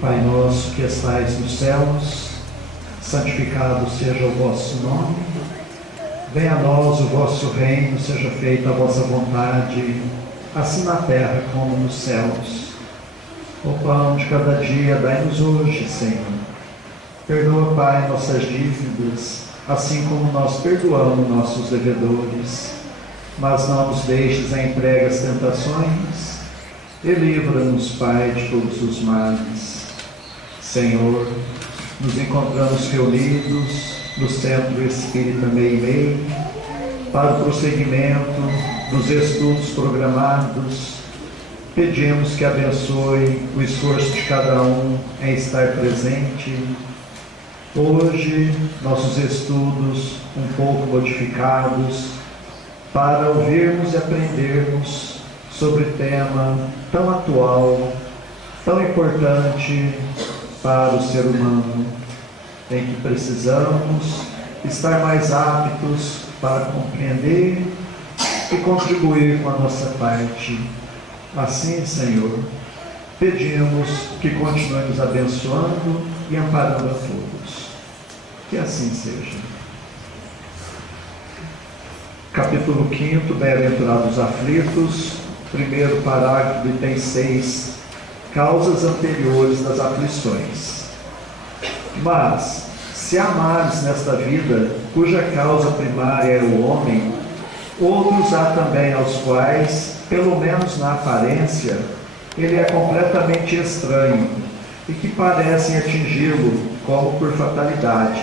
Pai nosso que estais nos céus, santificado seja o vosso nome. Venha a nós o vosso reino, seja feita a vossa vontade, assim na terra como nos céus. O pão de cada dia dai-nos hoje, Senhor. Perdoa, Pai, nossas dívidas, assim como nós perdoamos nossos devedores. Mas não nos deixes em pregas tentações, e livra-nos, Pai, de todos os males. Senhor, nos encontramos reunidos no Centro Espírita Meimei para o prosseguimento dos estudos programados. Pedimos que abençoe o esforço de cada um em estar presente. Hoje, nossos estudos um pouco modificados para ouvirmos e aprendermos sobre tema tão atual, tão importante para o ser humano, em que precisamos estar mais aptos para compreender e contribuir com a nossa parte. Assim, Senhor, pedimos que continue nos abençoando e amparando a todos. Que assim seja. Capítulo 5, Bem-aventurados aflitos, primeiro parágrafo, item 6, causas anteriores das aflições. Mas, se há males nesta vida, cuja causa primária é o homem, outros há também aos quais, pelo menos na aparência, ele é completamente estranho e que parecem atingi-lo como por fatalidade.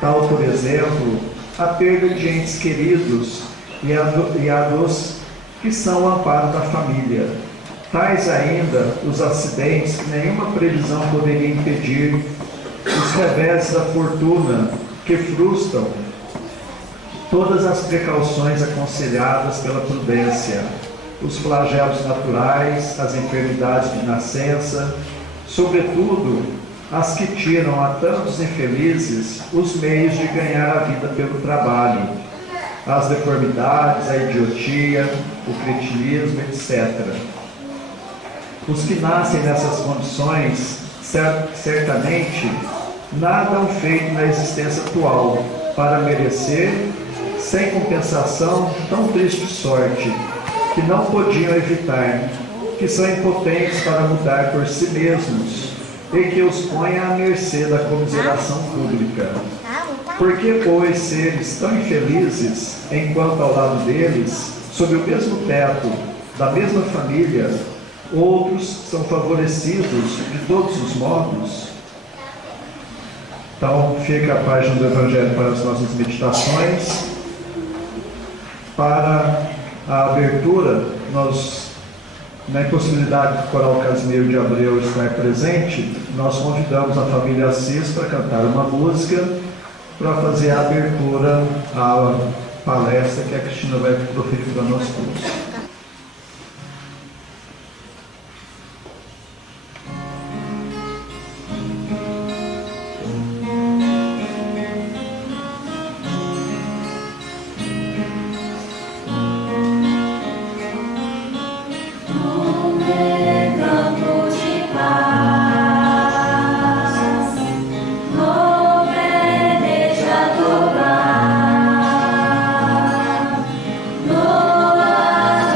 Tal, por exemplo, a perda de entes queridos e a dos que são o amparo da família. Tais ainda os acidentes que nenhuma previsão poderia impedir, os revés da fortuna que frustram todas as precauções aconselhadas pela prudência, os flagelos naturais, as enfermidades de nascença, sobretudo as que tiram a tantos infelizes os meios de ganhar a vida pelo trabalho, as deformidades, a idiotia, o cretinismo, etc. Os que nascem nessas condições, certamente, nada hão feito na existência atual para merecer, sem compensação, tão triste sorte, que não podiam evitar, que são impotentes para mudar por si mesmos, e que os põe à mercê da comiseração pública. Por que, pois, seres tão infelizes, enquanto ao lado deles, sob o mesmo teto, da mesma família, outros são favorecidos de todos os modos? Então, fica a página do Evangelho para as nossas meditações. Para a abertura, na impossibilidade do Coral Casimiro de Abreu estar presente, nós convidamos a família Assis para cantar uma música para fazer a abertura à palestra que a Cristina vai proferir para nós todos. Noa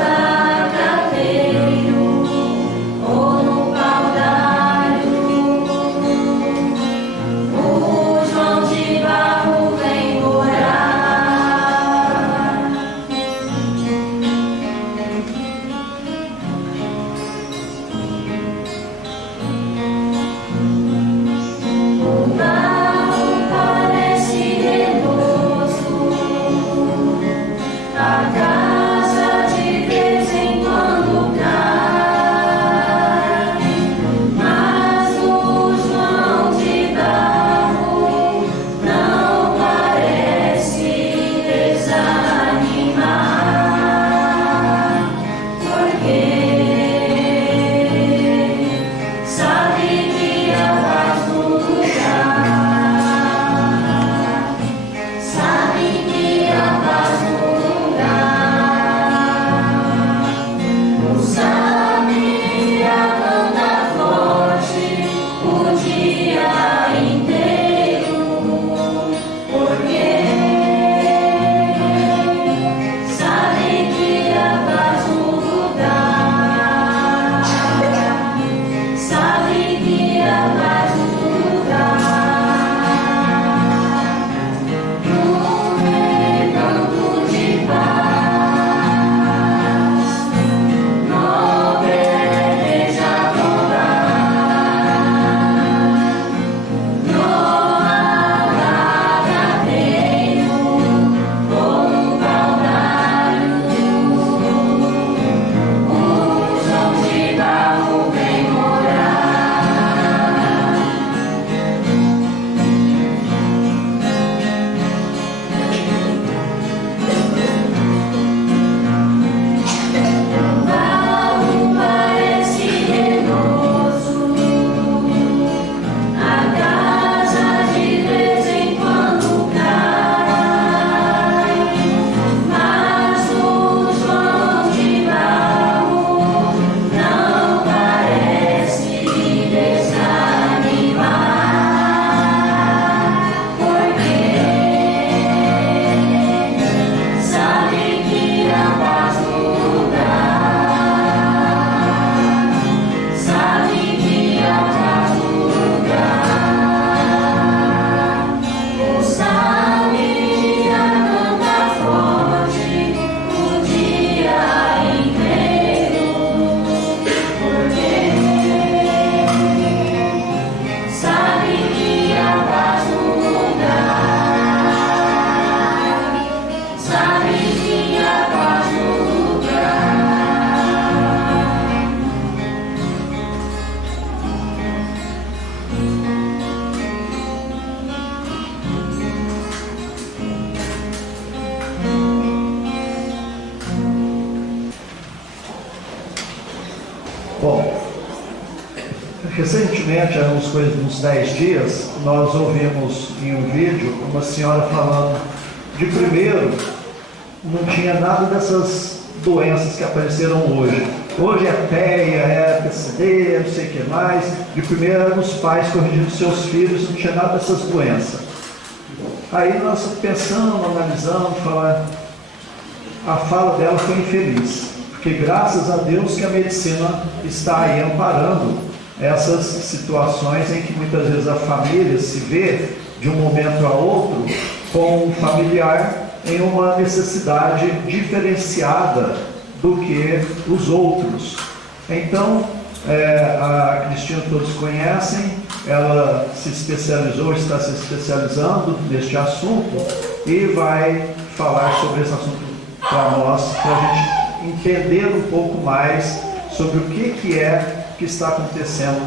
Bom, recentemente, há uns 10 dias, nós ouvimos em um vídeo uma senhora falando de primeiro, não tinha nada dessas doenças que apareceram hoje. Hoje é TEA, é PCD, não sei o que mais. De primeiro eram os pais corrigindo seus filhos, não tinha nada dessas doenças. Aí nós pensando, analisando, a fala dela foi infeliz. Porque graças a Deus que a medicina está aí amparando essas situações em que muitas vezes a família se vê de um momento a outro com um familiar em uma necessidade diferenciada do que os outros. Então, a Cristina todos conhecem, ela se especializou, está se especializando neste assunto e vai falar sobre esse assunto para nós, para a gente entender um pouco mais sobre o que é que está acontecendo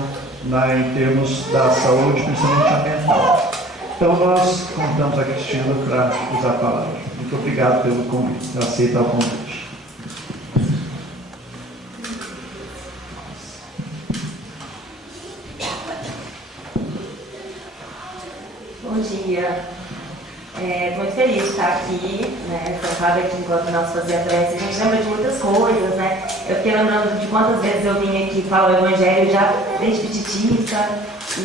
em termos da saúde, principalmente ambiental. Então nós convidamos a Cristina para usar a palavra. Muito obrigado pelo convite, por aceitar o convite. Bom dia. Muito feliz de estar aqui, né? Sentada aqui enquanto nós fazíamos a prece. A gente lembra de muitas coisas, né? Eu fiquei lembrando de quantas vezes eu vim aqui falar o Evangelho já desde petitista.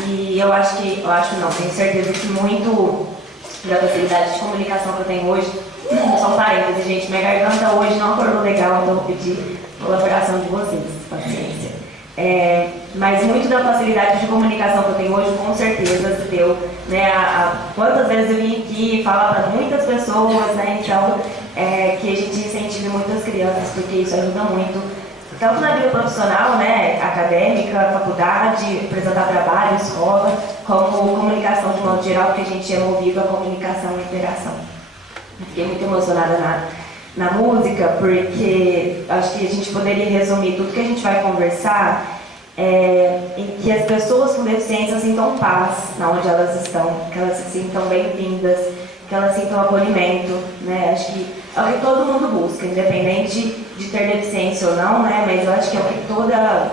E eu acho não, tenho certeza que muito da facilidade de comunicação que eu tenho hoje, são parênteses, gente, minha garganta hoje não acordou legal, então vou pedir colaboração de vocês, paciência. Mas muito da facilidade de comunicação que eu tenho hoje, com certeza, se deu, né, quantas vezes eu vim aqui falar para muitas pessoas, né, então, que a gente incentive muitas crianças, porque isso ajuda muito, tanto na vida profissional, né, acadêmica, faculdade, apresentar trabalho, escola, como comunicação de modo geral, porque a gente é movido a comunicação e interação. Fiquei muito emocionada na música, porque acho que a gente poderia resumir tudo que a gente vai conversar em que as pessoas com deficiência sintam paz na onde elas estão, que elas se sintam bem-vindas, que elas sintam acolhimento, né? Acho que é o que todo mundo busca, independente de ter deficiência ou não, né? Mas eu acho que é o que toda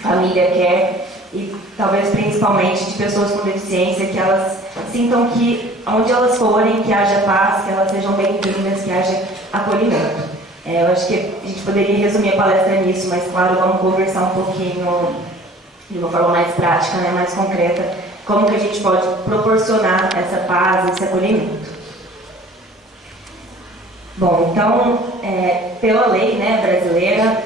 família quer, e talvez principalmente de pessoas com deficiência, que elas sintam que onde elas forem, que haja paz, que elas sejam bem-vindas, que haja acolhimento. Eu acho que a gente poderia resumir a palestra nisso, mas claro, vamos conversar um pouquinho de uma forma mais prática, né, mais concreta, como que a gente pode proporcionar essa paz, esse acolhimento. Bom, então, pela lei, né, brasileira,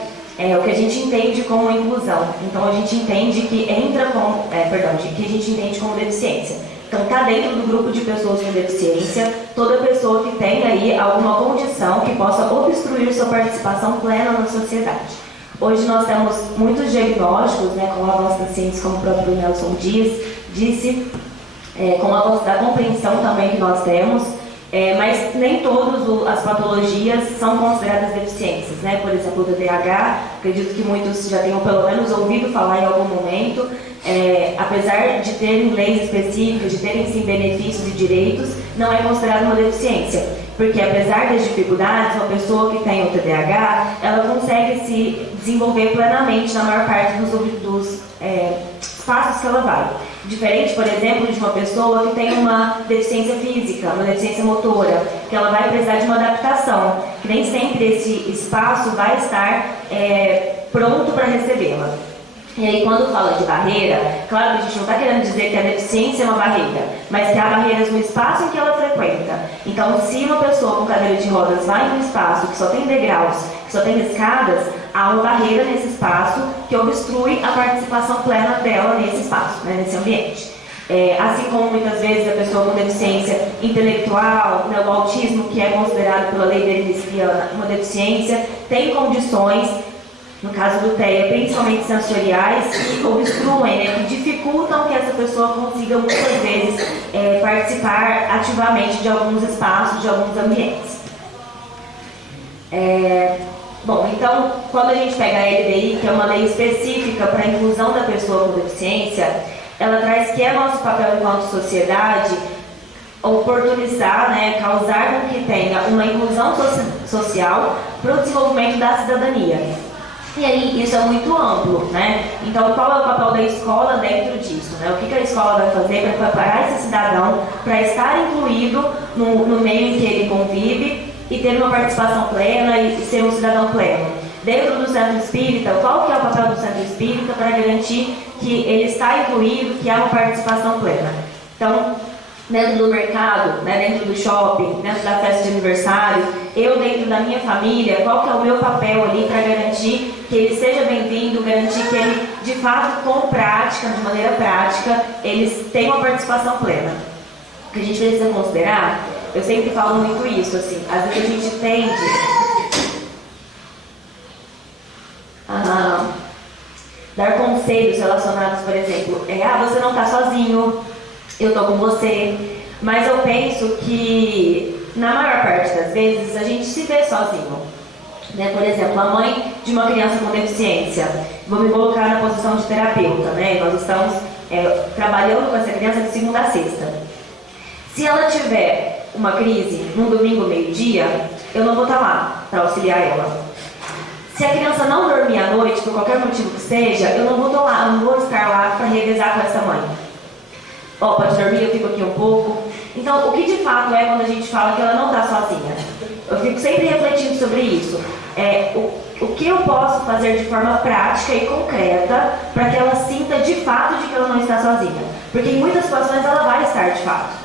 o que a gente entende como inclusão. Então a gente entende que que a gente entende como deficiência. Então está dentro do grupo de pessoas com deficiência toda pessoa que tem aí alguma condição que possa obstruir sua participação plena na sociedade. Hoje nós temos muitos diagnósticos, né, com o avanço da ciência, como o próprio Nelson disse, com o avanço da compreensão também que nós temos, mas nem todas as patologias são consideradas deficiências, né? Por exemplo, o TDAH, acredito que muitos já tenham pelo menos ouvido falar em algum momento, apesar de terem leis específicas, de terem sim benefícios e direitos, não é considerado uma deficiência, porque apesar das dificuldades, uma pessoa que tem o TDAH, ela consegue se desenvolver plenamente na maior parte dos passos que ela vai. Diferente, por exemplo, de uma pessoa que tem uma deficiência física, uma deficiência motora, que ela vai precisar de uma adaptação, que nem sempre esse espaço vai estar pronto para recebê-la. E aí, quando fala de barreira, claro que a gente não está querendo dizer que a deficiência é uma barreira, mas que há barreiras no espaço em que ela frequenta. Então, se uma pessoa com cadeira de rodas vai em um espaço que só tem degraus, que só tem escadas, há uma barreira nesse espaço que obstrui a participação plena dela nesse espaço, né, nesse ambiente. Assim como muitas vezes a pessoa com deficiência intelectual, né, o autismo, que é considerado pela lei bereniskiana uma deficiência, tem condições, no caso do TEA, principalmente sensoriais, que obstruem, né, que dificultam que essa pessoa consiga muitas vezes participar ativamente de alguns espaços, de alguns ambientes. Bom, então, quando a gente pega a LDI, que é uma lei específica para a inclusão da pessoa com deficiência, ela traz que é nosso papel enquanto sociedade oportunizar, né, causar com que tenha uma inclusão social para o desenvolvimento da cidadania. E aí, isso é muito amplo, né? Então, qual é o papel da escola dentro disso, né? O que a escola vai fazer para preparar esse cidadão para estar incluído no meio em que ele convive e ter uma participação plena e ser um cidadão pleno? Dentro do centro espírita, qual que é o papel do centro espírita para garantir que ele está incluído, que há uma participação plena? Então, dentro do mercado, né, dentro do shopping, dentro da festa de aniversário, eu dentro da minha família, qual que é o meu papel ali para garantir que ele seja bem-vindo, garantir que ele, de fato, com prática, de maneira prática, eles tenham uma participação plena. O que a gente precisa considerar, eu sempre falo muito isso, assim, às vezes a gente tende a dar conselhos relacionados, por exemplo, você não está sozinho, eu estou com você, mas eu penso que na maior parte das vezes a gente se vê sozinho, né? Por exemplo, a mãe de uma criança com deficiência, vou me colocar na posição de terapeuta, né? Nós estamos trabalhando com essa criança de segunda a sexta. Se ela tiver uma crise num domingo meio-dia, eu não vou estar lá para auxiliar ela. Se a criança não dormir à noite, por qualquer motivo que seja, eu não vou estar lá para revezar com essa mãe. Pode dormir, eu fico aqui um pouco. Então, o que de fato é quando a gente fala que ela não está sozinha? Eu fico sempre refletindo sobre isso. O que eu posso fazer de forma prática e concreta para que ela sinta de fato de que ela não está sozinha? Porque em muitas situações ela vai estar de fato.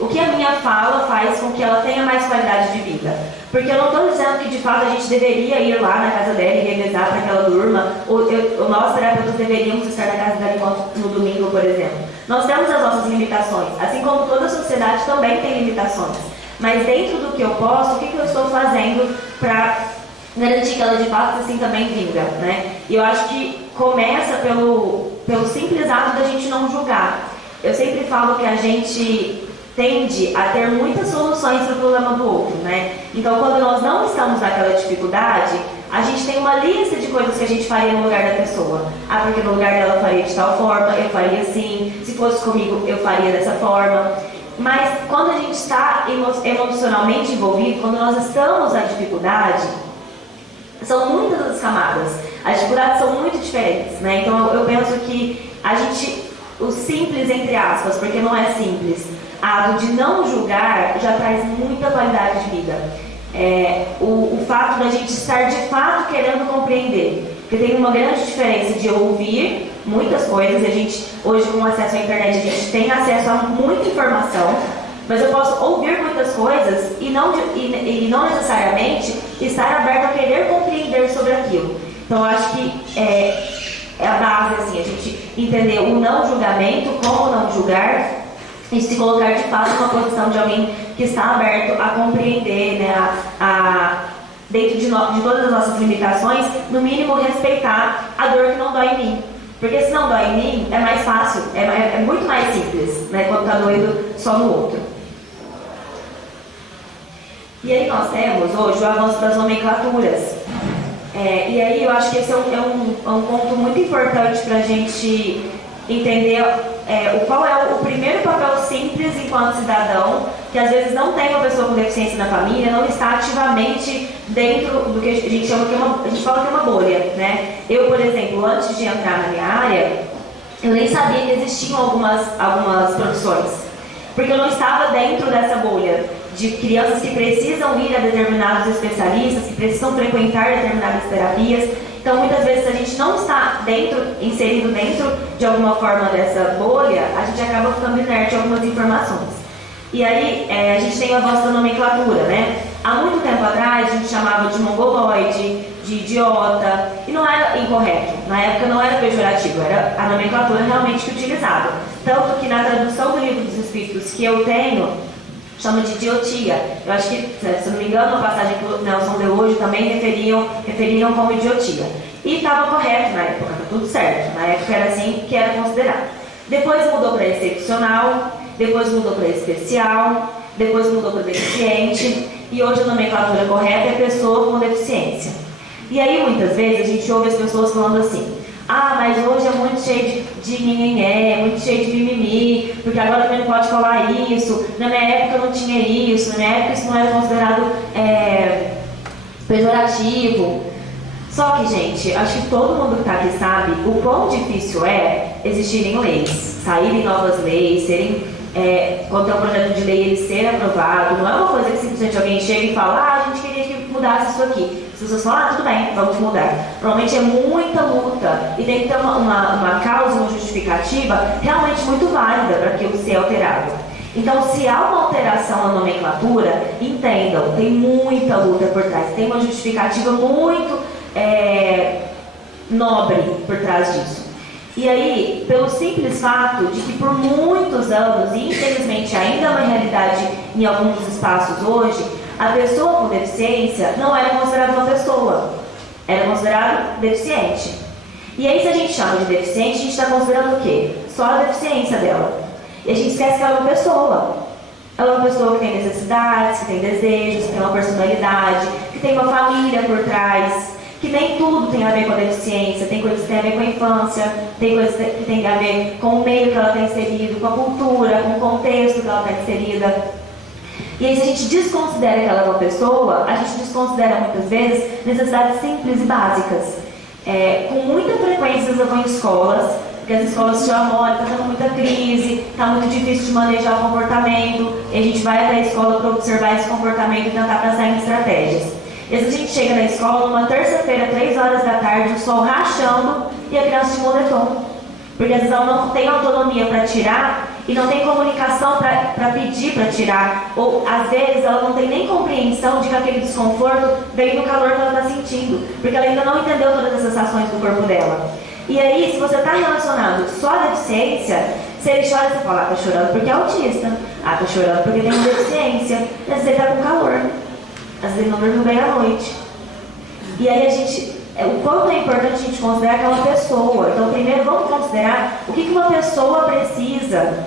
O que a minha fala faz com que ela tenha mais qualidade de vida? Porque eu não estou dizendo que de fato a gente deveria ir lá na casa dela e revezar para que ela durma, ou nós terapeutas deveríamos estar na casa dela no domingo, por exemplo. Nós temos as nossas limitações, assim como toda a sociedade também tem limitações. Mas dentro do que eu posso, o que eu estou fazendo para garantir que ela de fato se sinta bem-vinda, né? E eu acho que começa pelo simples ato da gente não julgar. Eu sempre falo que a gente tende a ter muitas soluções para o problema do outro, né? Então, quando nós não estamos naquela dificuldade, a gente tem uma lista de coisas que a gente faria no lugar da pessoa. Porque no lugar dela eu faria de tal forma, eu faria assim, se fosse comigo eu faria dessa forma. Mas quando a gente está emocionalmente envolvido, quando nós estamos na dificuldade, são muitas as camadas. As dificuldades são muito diferentes, né? Então eu penso que o simples, entre aspas, porque não é simples, ato de não julgar já traz muita qualidade de vida. O fato da gente estar de fato querendo compreender, porque tem uma grande diferença de ouvir muitas coisas, e a gente, hoje com acesso à internet, a gente tem acesso a muita informação, mas eu posso ouvir muitas coisas e não necessariamente estar aberto a querer compreender sobre aquilo. Então eu acho que é a base, assim, a gente entender o não julgamento, como não julgar, e se colocar de fato numa posição de alguém que está aberto a compreender, né, dentro de todas as nossas limitações, no mínimo respeitar a dor que não dói em mim. Porque se não dói em mim, é mais fácil, é muito mais simples, né, quando está doendo só no outro. E aí nós temos hoje o avanço das nomenclaturas. E aí eu acho que esse é um ponto muito importante para a gente entender qual é o primeiro papel simples enquanto cidadão, que às vezes não tem uma pessoa com deficiência na família, não está ativamente dentro do que a gente chama a gente fala que é uma bolha, né? Eu, por exemplo, antes de entrar na minha área, eu nem sabia que existiam algumas profissões, porque eu não estava dentro dessa bolha de crianças que precisam ir a determinados especialistas, que precisam frequentar determinadas terapias. Então, muitas vezes, se a gente não está inserido dentro de alguma forma dessa bolha, a gente acaba ficando inerte a algumas informações. E aí, a gente tem o avanço da nomenclatura, né? Há muito tempo atrás, a gente chamava de mongoloide, de idiota, e não era incorreto. Na época não era pejorativo, era a nomenclatura realmente que utilizava. Tanto que na tradução do Livro dos Espíritos que eu tenho, chama de idiotia. Eu acho que, se não me engano, a passagem que o Nelson deu hoje também referiam como idiotia. E estava correto na época, está tudo certo. Na época era assim que era considerado. Depois mudou para excepcional, depois mudou para especial, depois mudou para deficiente, e hoje a nomenclatura correta é pessoa com deficiência. E aí, muitas vezes, a gente ouve as pessoas falando assim: mas hoje é muito cheio de nhenhenhé, muito cheio de mimimi, porque agora também não pode falar isso, na minha época não tinha isso, na minha época isso não era considerado pejorativo. Só que, gente, acho que todo mundo que está aqui sabe o quão difícil é existirem leis, saírem novas leis, quando tem um projeto de lei ele ser aprovado. Não é uma coisa que simplesmente alguém chega e fala, a gente queria que mudasse isso aqui. As pessoas falam, tudo bem, vamos mudar. Provavelmente é muita luta e tem que ter uma causa, uma justificativa realmente muito válida para aquilo ser alterado. Então, se há uma alteração na nomenclatura, entendam, tem muita luta por trás, tem uma justificativa muito nobre por trás disso. E aí, pelo simples fato de que por muitos anos, e infelizmente ainda é uma realidade em alguns espaços hoje, a pessoa com deficiência não era considerada uma pessoa, era considerada deficiente. E aí, se a gente chama de deficiente, a gente está considerando o quê? Só a deficiência dela. E a gente esquece que ela é uma pessoa. Ela é uma pessoa que tem necessidades, que tem desejos, que tem uma personalidade, que tem uma família por trás, que nem tudo tem a ver com a deficiência, tem coisas que tem a ver com a infância, tem coisas que tem a ver com o meio que ela está inserido, com a cultura, com o contexto que ela está inserida. E aí, se a gente desconsidera que ela é uma pessoa, a gente desconsidera muitas vezes necessidades simples e básicas. Com muita frequência eu vou em escolas, porque as escolas se chamam, olha, está tendo muita crise, está muito difícil de manejar o comportamento, e a gente vai até a escola para observar esse comportamento e tentar pensar em estratégias. E às vezes a gente chega na escola numa terça-feira, 3 horas da tarde, o sol rachando e a criança de moletom. Porque às vezes ela não tem autonomia para tirar e não tem comunicação para pedir para tirar. Ou às vezes ela não tem nem compreensão de que aquele desconforto vem do calor que ela está sentindo. Porque ela ainda não entendeu todas as sensações do corpo dela. E aí, se você está relacionado só à deficiência, se ele chora, você fala, tá chorando porque é autista. Tá chorando porque tem uma deficiência. Às vezes ele está com calor. Às vezes ele não dormiu bem à noite. E aí o quanto é importante a gente considerar aquela pessoa. Então, primeiro vamos considerar o que uma pessoa precisa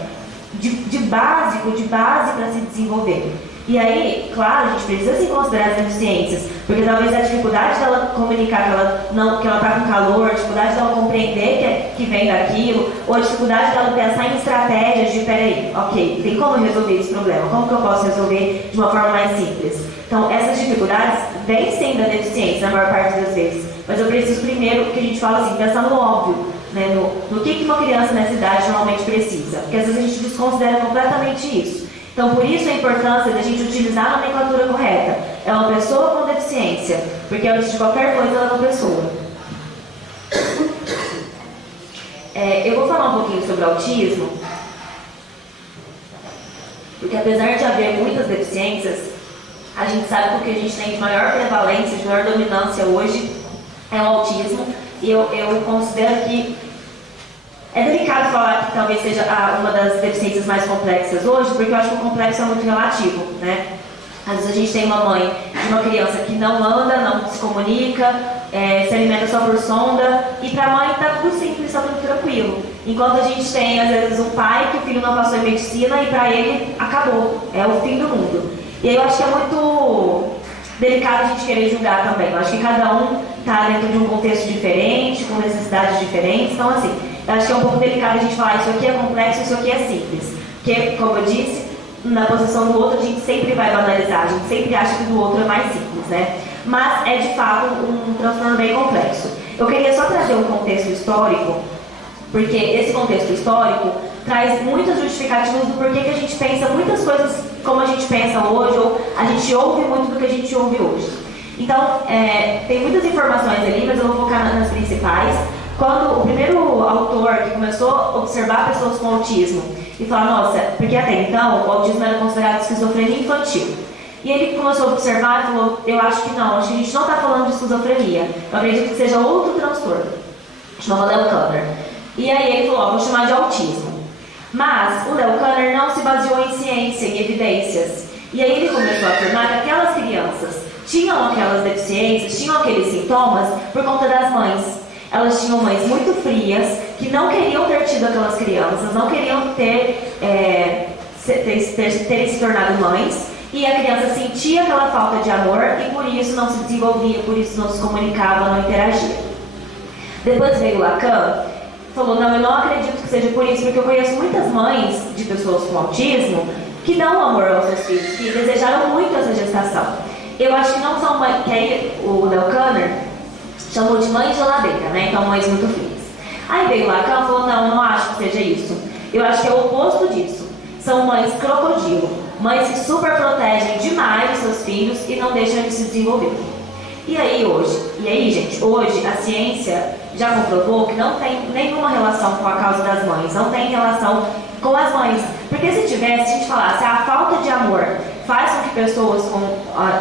de base para se desenvolver. E aí, claro, a gente precisa sim considerar as deficiências, porque talvez a dificuldade dela comunicar que ela está com calor, a dificuldade dela compreender que vem daquilo, ou a dificuldade dela pensar em estratégias de, peraí, ok, tem como resolver esse problema? Como que eu posso resolver de uma forma mais simples? Então, essas dificuldades vêm sim da deficiência, na maior parte das vezes. Mas eu preciso primeiro, que a gente fala assim, pensar no óbvio, né, no que uma criança nessa idade normalmente precisa. Porque às vezes a gente desconsidera completamente isso. Então, por isso a importância da gente utilizar a nomenclatura correta. É uma pessoa com deficiência, porque antes de qualquer coisa ela é uma pessoa. Eu vou falar um pouquinho sobre autismo, porque apesar de haver muitas deficiências, a gente sabe que o que a gente tem de maior prevalência, de maior dominância hoje é o autismo, e eu considero que é delicado falar que talvez seja uma das deficiências mais complexas hoje, porque eu acho que o complexo é muito relativo, né? Às vezes a gente tem uma mãe de uma criança que não anda, não se comunica, se alimenta só por sonda, e para a mãe está tudo simples, está tudo tranquilo. Enquanto a gente tem, às vezes, um pai que o filho não passou em medicina e para ele acabou, é o fim do mundo. E aí eu acho que é muito delicado a gente querer julgar também. Eu acho que cada um está dentro de um contexto diferente, com necessidades diferentes, então assim, eu acho que é um pouco delicado a gente falar isso aqui é complexo, isso aqui é simples. Porque, como eu disse, na posição do outro a gente sempre vai banalizar, a gente sempre acha que do outro é mais simples, né? Mas é de fato um transtorno bem complexo. Eu queria só trazer um contexto histórico, porque esse contexto histórico traz muitas justificativas do porquê que a gente pensa muitas coisas como a gente pensa hoje, ou a gente ouve muito do que a gente ouve hoje. Então, tem muitas informações ali, mas eu vou focar nas principais. Quando o primeiro autor que começou a observar pessoas com autismo e falar, nossa, porque até então o autismo era considerado esquizofrenia infantil. E ele começou a observar e falou, eu acho que não, acho que a gente não está falando de esquizofrenia, eu acredito que seja outro transtorno. Chama Leo Kanner. E aí ele falou, vou chamar de autismo. Mas o Leo Kanner não se baseou em ciência, em evidências. E aí ele começou a afirmar que aquelas crianças tinham aquelas deficiências, tinham aqueles sintomas por conta das mães. Elas tinham mães muito frias, que não queriam ter tido aquelas crianças, não queriam terem se tornado mães, e a criança sentia aquela falta de amor e por isso não se desenvolvia, por isso não se comunicava, não interagia. Depois veio Lacan, falou, não, eu não acredito que seja por isso, porque eu conheço muitas mães de pessoas com autismo que dão amor aos seus filhos, que desejaram muito essa gestação. Eu acho que não são mães, que aí o Leo Kanner chamou de mãe geladeira, né? Então, mães muito frias. Aí veio lá, ela falou, não acho que seja isso. Eu acho que é o oposto disso. São mães crocodilo, mães que super protegem demais os seus filhos e não deixam eles se desenvolver. E aí, gente, hoje a ciência já comprovou que não tem nenhuma relação com a causa das mães, não tem relação com as mães. Porque se tivesse, se a gente falasse, a falta de amor faz com que pessoas com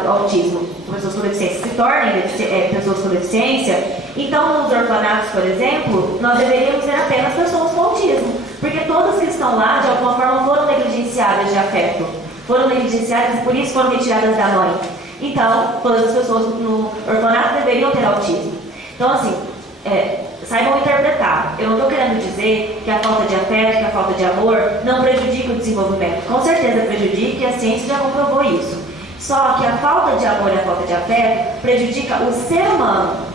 autismo, pessoas com deficiência, se tornem pessoas com deficiência, então nos orfanatos, por exemplo, nós deveríamos ter apenas pessoas com autismo. Porque todas que estão lá, de alguma forma, foram negligenciadas de afeto. Foram negligenciadas e por isso foram retiradas da mãe. Então, todas as pessoas no orfanato deveriam ter autismo. Então, assim, saibam interpretar. Eu não estou querendo dizer que a falta de afeto, que a falta de amor não prejudica o desenvolvimento. Com certeza prejudica e a ciência já comprovou isso. Só que a falta de amor e a falta de afeto prejudica o ser humano.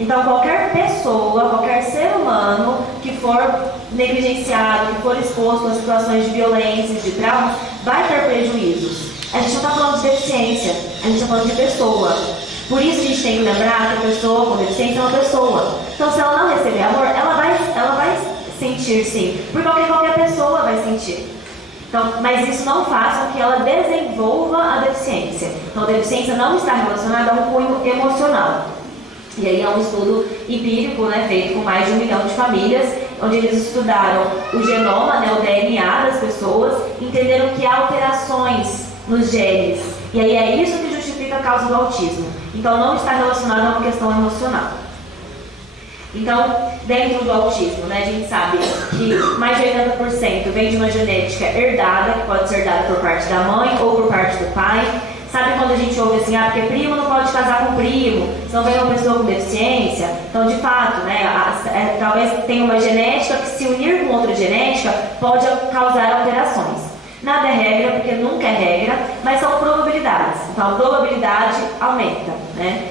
Então, qualquer pessoa, qualquer ser humano que for negligenciado, que for exposto a situações de violência, de trauma, vai ter prejuízos. A gente não está falando de deficiência, a gente está falando de pessoa. Por isso a gente tem que lembrar que a pessoa com deficiência é uma pessoa. Então, se ela não receber amor, ela vai sentir sim, porque qualquer pessoa vai sentir. Então, mas isso não faz com que ela desenvolva a deficiência. Então, a deficiência não está relacionada a um cunho emocional. E aí é um estudo empírico, né, feito com mais de 1 milhão de famílias, onde eles estudaram o genoma, né, o DNA das pessoas, entenderam que há alterações nos genes. E aí é isso que justifica a causa do autismo. Então não está relacionado a uma questão emocional. Então, dentro do autismo, né, a gente sabe que mais de 80% vem de uma genética herdada, que pode ser dada por parte da mãe ou por parte do pai. Sabe quando a gente ouve assim, porque primo não pode casar com primo, se não vem uma pessoa com deficiência? Então, de fato, né, talvez tenha uma genética que se unir com outra genética pode causar alterações. Nada é regra, porque nunca é regra, mas são probabilidades. Então, a probabilidade aumenta, né?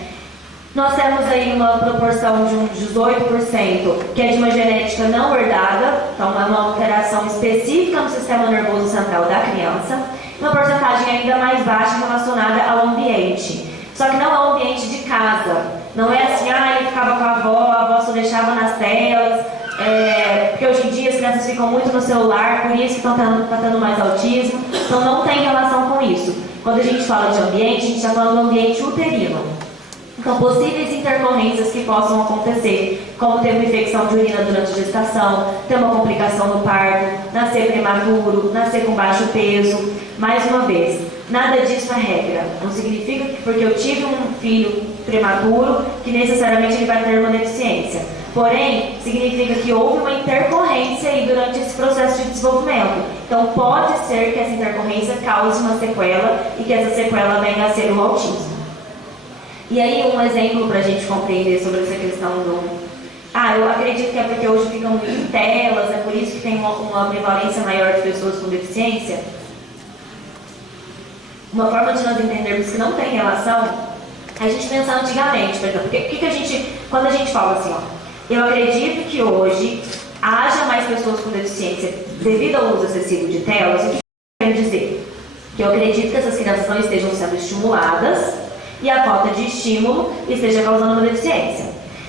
Nós temos aí uma proporção de uns 18%, que é de uma genética não herdada, então é uma alteração específica no sistema nervoso central da criança. Uma porcentagem ainda mais baixa relacionada ao ambiente. Só que não ao ambiente de casa. Não é assim, ele ficava com a avó só deixava nas telas. Porque hoje em dia as crianças ficam muito no celular, por isso que estão tendo mais autismo. Então não tem relação com isso. Quando a gente fala de ambiente, a gente está falando do ambiente uterino. Então, possíveis intercorrências que possam acontecer, como ter uma infecção de urina durante a gestação, ter uma complicação no parto, nascer prematuro, nascer com baixo peso. Mais uma vez, nada disso é regra. Não significa que porque eu tive um filho prematuro, que necessariamente ele vai ter uma deficiência. Porém, significa que houve uma intercorrência aí durante esse processo de desenvolvimento. Então, pode ser que essa intercorrência cause uma sequela e que essa sequela venha a ser o autismo. E aí, um exemplo para a gente compreender sobre essa questão do... eu acredito que é porque hoje ficam muito em telas, é por isso que tem uma prevalência maior de pessoas com deficiência. Uma forma de nós entendermos que não tem relação é a gente pensar antigamente, por exemplo. Quando a gente fala assim, eu acredito que hoje haja mais pessoas com deficiência devido ao uso excessivo de telas, o que eu quero dizer? Que eu acredito que essas crianças não estejam sendo estimuladas e a falta de estímulo esteja causando uma deficiência.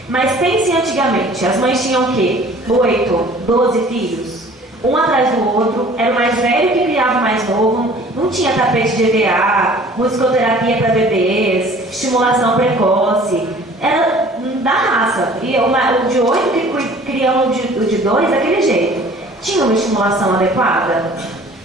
Mas pense antigamente, as mães tinham o quê? 8, 12 filhos, um atrás do outro, era o mais velho que criava o mais novo, não tinha tapete de EVA, musicoterapia para bebês, estimulação precoce, era da raça. E o de 8 criando o de 2 daquele jeito. Tinha uma estimulação adequada?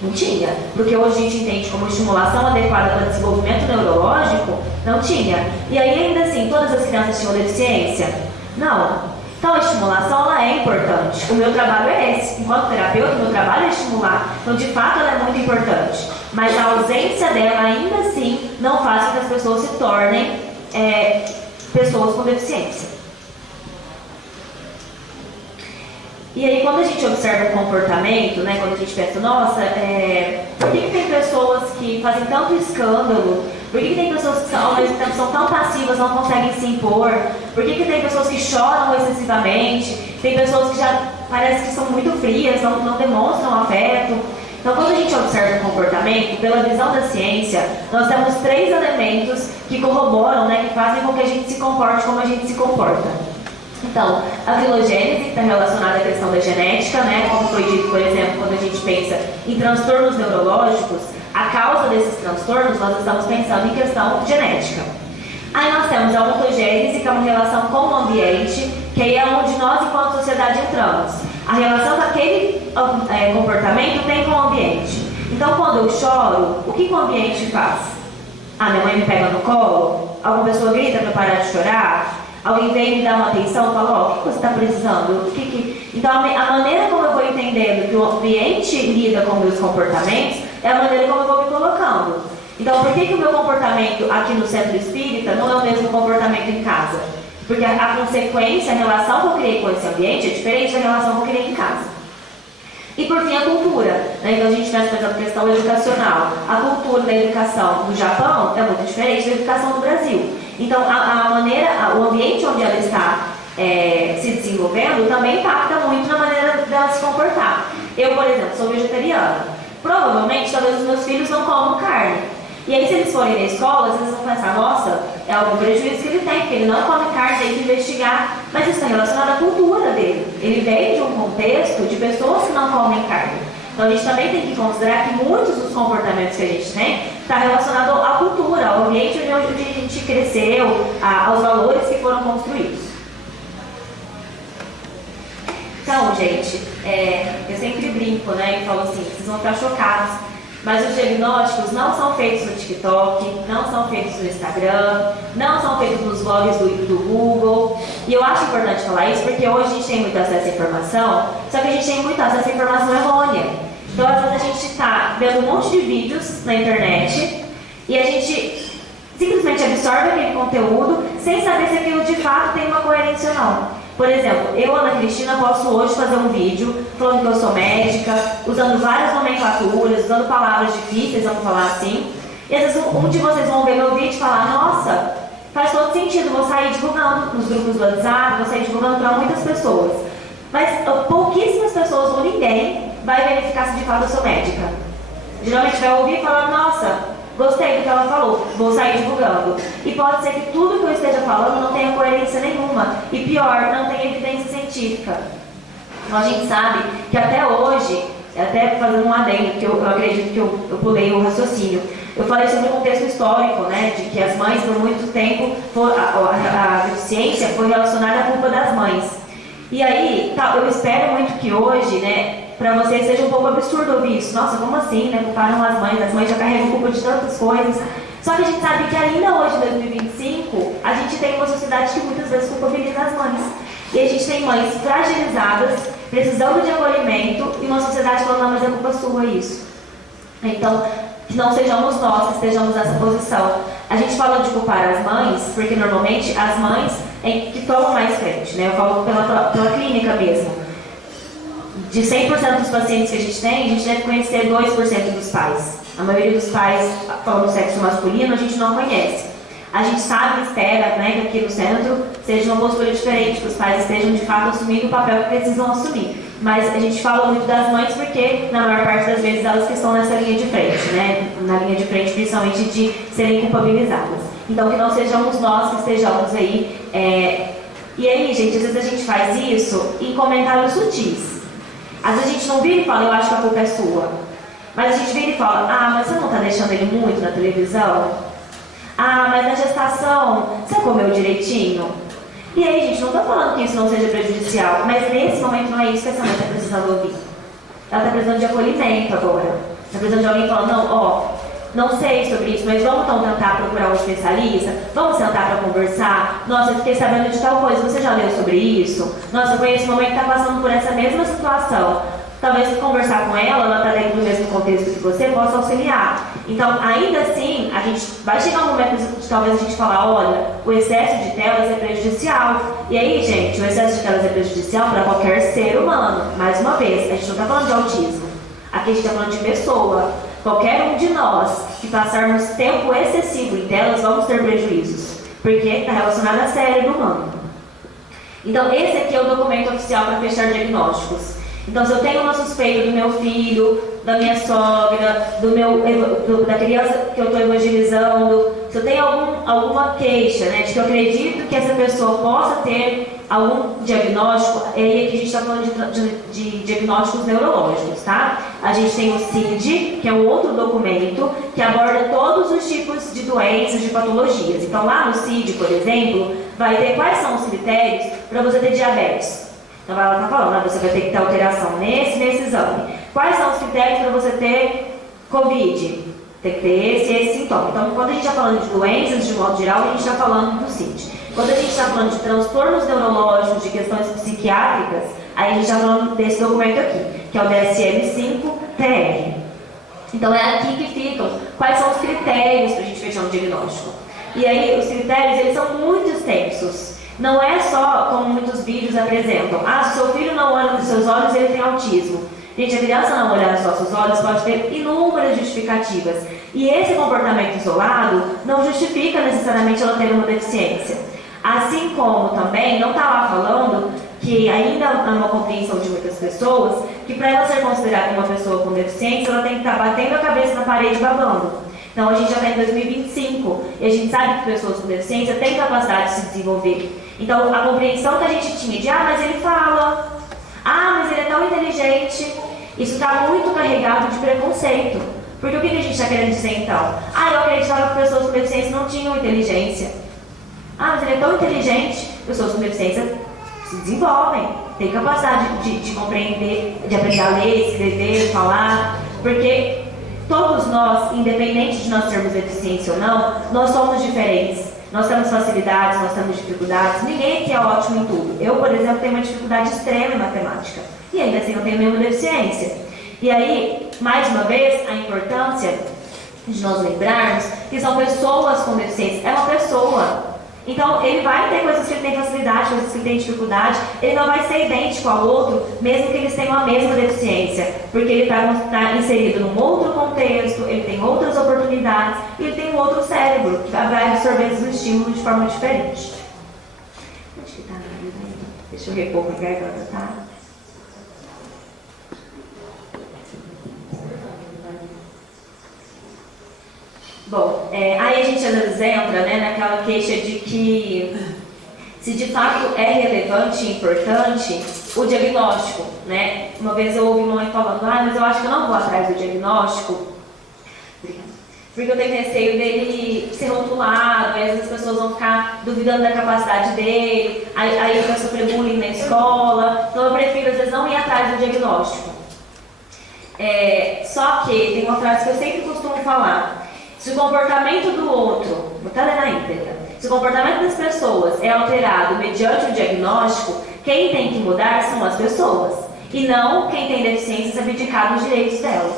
Não tinha, porque hoje a gente entende como estimulação adequada para desenvolvimento neurológico, não tinha. E aí ainda assim, todas as crianças tinham deficiência? Não. Então a estimulação ela é importante. O meu trabalho é esse. Enquanto terapeuta, o meu trabalho é estimular. Então de fato ela é muito importante. Mas a ausência dela ainda assim não faz com que as pessoas se tornem pessoas com deficiência. E aí, quando a gente observa o comportamento, né, quando a gente pensa, nossa, por que tem pessoas que fazem tanto escândalo? Por que tem pessoas que ao mesmo tempo são tão passivas, não conseguem se impor? Por que tem pessoas que choram excessivamente? Tem pessoas que já parece que são muito frias, não demonstram afeto. Então, quando a gente observa o comportamento, pela visão da ciência, nós temos 3 elementos que corroboram, né, que fazem com que a gente se comporte como a gente se comporta. Então, a filogênese, que está relacionada à questão da genética, né, como foi dito, por exemplo, quando a gente pensa em transtornos neurológicos, a causa desses transtornos, nós estamos pensando em questão genética. Aí nós temos a ontogênese, que é uma relação com o ambiente, que aí é onde nós, enquanto sociedade, entramos. A relação daquele comportamento tem com o ambiente. Então, quando eu choro, o que o ambiente faz? Ah, minha mãe me pega no colo? Alguma pessoa grita para eu parar de chorar? Alguém vem me dar uma atenção e fala, ó, o que você está precisando? Então, a maneira como eu vou entendendo que o ambiente lida com meus comportamentos é a maneira como eu vou me colocando. Então, por que o meu comportamento aqui no centro espírita não é o mesmo comportamento em casa? Porque a consequência, a relação que eu criei com esse ambiente é diferente da relação que eu criei em casa. E por fim, a cultura. Né? Então, a gente pensa, por exemplo, a questão educacional. A cultura da educação no Japão é muito diferente da educação no Brasil. Então, o ambiente onde ela está se desenvolvendo também impacta muito na maneira dela se comportar. Eu, por exemplo, sou vegetariana. Provavelmente, talvez os meus filhos não comam carne. E aí, se eles forem na escola, eles vão pensar, nossa, é algum prejuízo que ele tem, porque ele não come carne, tem que investigar. Mas isso está relacionado à cultura dele. Ele veio de um contexto de pessoas que não comem carne. Então, a gente também tem que considerar que muitos dos comportamentos que a gente tem está relacionado à cultura, ao ambiente onde a gente cresceu, aos valores que foram construídos. Então, gente, eu sempre brinco, né, e falo assim, vocês vão ficar chocados, mas os diagnósticos não são feitos no TikTok, não são feitos no Instagram, não são feitos nos blogs do Google. E eu acho importante falar isso porque hoje a gente tem muito acesso à informação, só que a gente tem muito acesso à informação errônea. Então, às vezes a gente está vendo um monte de vídeos na internet e a gente simplesmente absorve aquele conteúdo sem saber se aquilo de fato tem uma coerência ou não. Por exemplo, eu, Ana Cristina, posso hoje fazer um vídeo falando que eu sou médica, usando várias nomenclaturas, usando palavras difíceis, vamos falar assim. E às vezes um de vocês vão ver meu vídeo e falar, nossa, faz todo sentido, vou sair divulgando nos grupos do WhatsApp, vou sair divulgando para muitas pessoas. Mas pouquíssimas pessoas ou ninguém vai verificar se de fato eu sou médica. Geralmente vai ouvir e falar, nossa, gostei do que ela falou, vou sair divulgando. E pode ser que tudo que eu esteja falando não tenha coerência nenhuma. E pior, não tem evidência científica. Então a gente sabe que até hoje, até fazendo um adendo, que eu acredito que eu pulei o raciocínio, eu falei sobre o contexto histórico, né, de que as mães por muito tempo, a deficiência foi relacionada à culpa das mães. E aí, eu espero muito que hoje, né, para vocês seja um pouco absurdo ouvir isso. Nossa, como assim, né? Culparam as mães já carregam culpa de tantas coisas. Só que a gente sabe que ainda hoje, em 2025, a gente tem uma sociedade que muitas vezes culpabiliza as mães. E a gente tem mães fragilizadas, precisando de acolhimento, e uma sociedade falando, não, mas é culpa sua isso. Então, que não sejamos nós que estejamos nessa posição. A gente fala de culpar as mães, porque normalmente as mães que tomam mais frente, né? Eu falo pela clínica mesmo. De 100% dos pacientes que a gente deve conhecer 2% dos pais. A maioria dos pais, falando do sexo masculino, a gente não conhece. A gente sabe, espera, né, que aqui no centro seja uma postura diferente, que os pais estejam de fato assumindo o papel que precisam assumir. Mas a gente fala muito das mães porque, na maior parte das vezes, elas que estão nessa linha de frente, né? Na linha de frente, principalmente de serem culpabilizadas. Então, que não sejamos nós que estejamos aí. E aí, gente, às vezes a gente faz isso em comentários sutis. Às vezes a gente não vira e fala, eu acho que a culpa é sua. Mas a gente vira e fala, ah, mas você não está deixando ele muito na televisão? Ah, mas na gestação, você comeu direitinho? E aí, gente, não estou falando que isso não seja prejudicial, mas nesse momento não é isso que essa mãe está precisando ouvir. Ela está precisando de acolhimento agora. Está precisando de alguém falando, não sei sobre isso, mas vamos então tentar procurar um especialista, vamos sentar para conversar. Nossa, eu fiquei sabendo de tal coisa, você já leu sobre isso? Nossa, eu conheço uma mãe que está passando por essa mesma situação. Talvez conversar com ela está dentro do mesmo contexto que você, possa auxiliar. Então, ainda assim, a gente vai chegar um momento de talvez a gente falar, olha, o excesso de telas é prejudicial. E aí, gente, o excesso de telas é prejudicial para qualquer ser humano. Mais uma vez, a gente não está falando de autismo. Aqui a gente está falando de pessoa. Qualquer um de nós que passarmos tempo excessivo em telas, vamos ter prejuízos. Porque está relacionado ao cérebro humano. Então, esse aqui é o documento oficial para fechar diagnósticos. Então, se eu tenho uma suspeita do meu filho, da minha sogra, da criança que eu estou evangelizando, se eu tenho alguma queixa, né, de que eu acredito que essa pessoa possa ter algum diagnóstico, aí aqui a gente está falando de diagnósticos neurológicos, tá? A gente tem o CID, que é um outro documento que aborda todos os tipos de doenças, de patologias. Então, lá no CID, por exemplo, vai ter quais são os critérios para você ter diabetes. Então, ela está falando, você vai ter que ter alteração nesse exame. Quais são os critérios para você ter Covid? Tem que ter esse sintoma. Então, quando a gente está falando de doenças, de modo geral, a gente está falando do CID. Quando a gente está falando de transtornos neurológicos, de questões psiquiátricas, aí a gente está falando desse documento aqui, que é o DSM-5-TR. Então, é aqui que ficam quais são os critérios para a gente fechar um diagnóstico. E aí, os critérios, eles são muito extensos. Não é só como muitos vídeos apresentam. Se seu filho não olha nos seus olhos, ele tem autismo. Gente, a criança não olhar nos nossos olhos pode ter inúmeras justificativas. E esse comportamento isolado não justifica necessariamente ela ter uma deficiência. Assim como também, não está lá falando que ainda há uma compreensão de muitas pessoas que para ela ser considerada uma pessoa com deficiência, ela tem que estar batendo a cabeça na parede e babando. Então, a gente já está em 2025 e a gente sabe que pessoas com deficiência têm capacidade de se desenvolver. Então, a compreensão que a gente tinha de, mas ele fala, mas ele é tão inteligente, isso está muito carregado de preconceito. Porque o que a gente está querendo dizer então? Eu acreditava que pessoas com deficiência não tinham inteligência. Mas ele é tão inteligente, pessoas com deficiência se desenvolvem, têm capacidade de compreender, de aprender a ler, escrever, falar, porque todos nós, independente de nós termos deficiência ou não, nós somos diferentes. Nós temos facilidades, nós temos dificuldades. Ninguém aqui é ótimo em tudo. Eu, por exemplo, tenho uma dificuldade extrema em matemática. E ainda assim eu tenho nenhuma deficiência. E aí, mais uma vez, a importância de nós lembrarmos que são pessoas com deficiência. É uma pessoa. Então, ele vai ter coisas que ele tem facilidade, coisas que ele tem dificuldade. Ele não vai ser idêntico ao outro, mesmo que eles tenham a mesma deficiência. Porque ele está inserido num outro contexto, ele tem outras oportunidades e ele tem um outro cérebro que vai absorver esses estímulos de forma diferente. Onde que tá a minha vida aí? Deixa eu repor a garganta, tá? Bom, aí a gente às vezes entra, né, naquela queixa de que se de fato é relevante e importante o diagnóstico, né? Uma vez eu ouvi uma mãe falando, mas eu acho que eu não vou atrás do diagnóstico porque eu tenho receio dele ser rotulado, aí às vezes as pessoas vão ficar duvidando da capacidade dele, aí ele vai sofrer bullying na escola, então eu prefiro às vezes não ir atrás do diagnóstico. Só que tem uma frase que eu sempre costumo falar: se o comportamento do outro, vou até ler na íntegra, se o comportamento das pessoas é alterado mediante o diagnóstico, quem tem que mudar são as pessoas, e não quem tem deficiências abdicar dos direitos delas.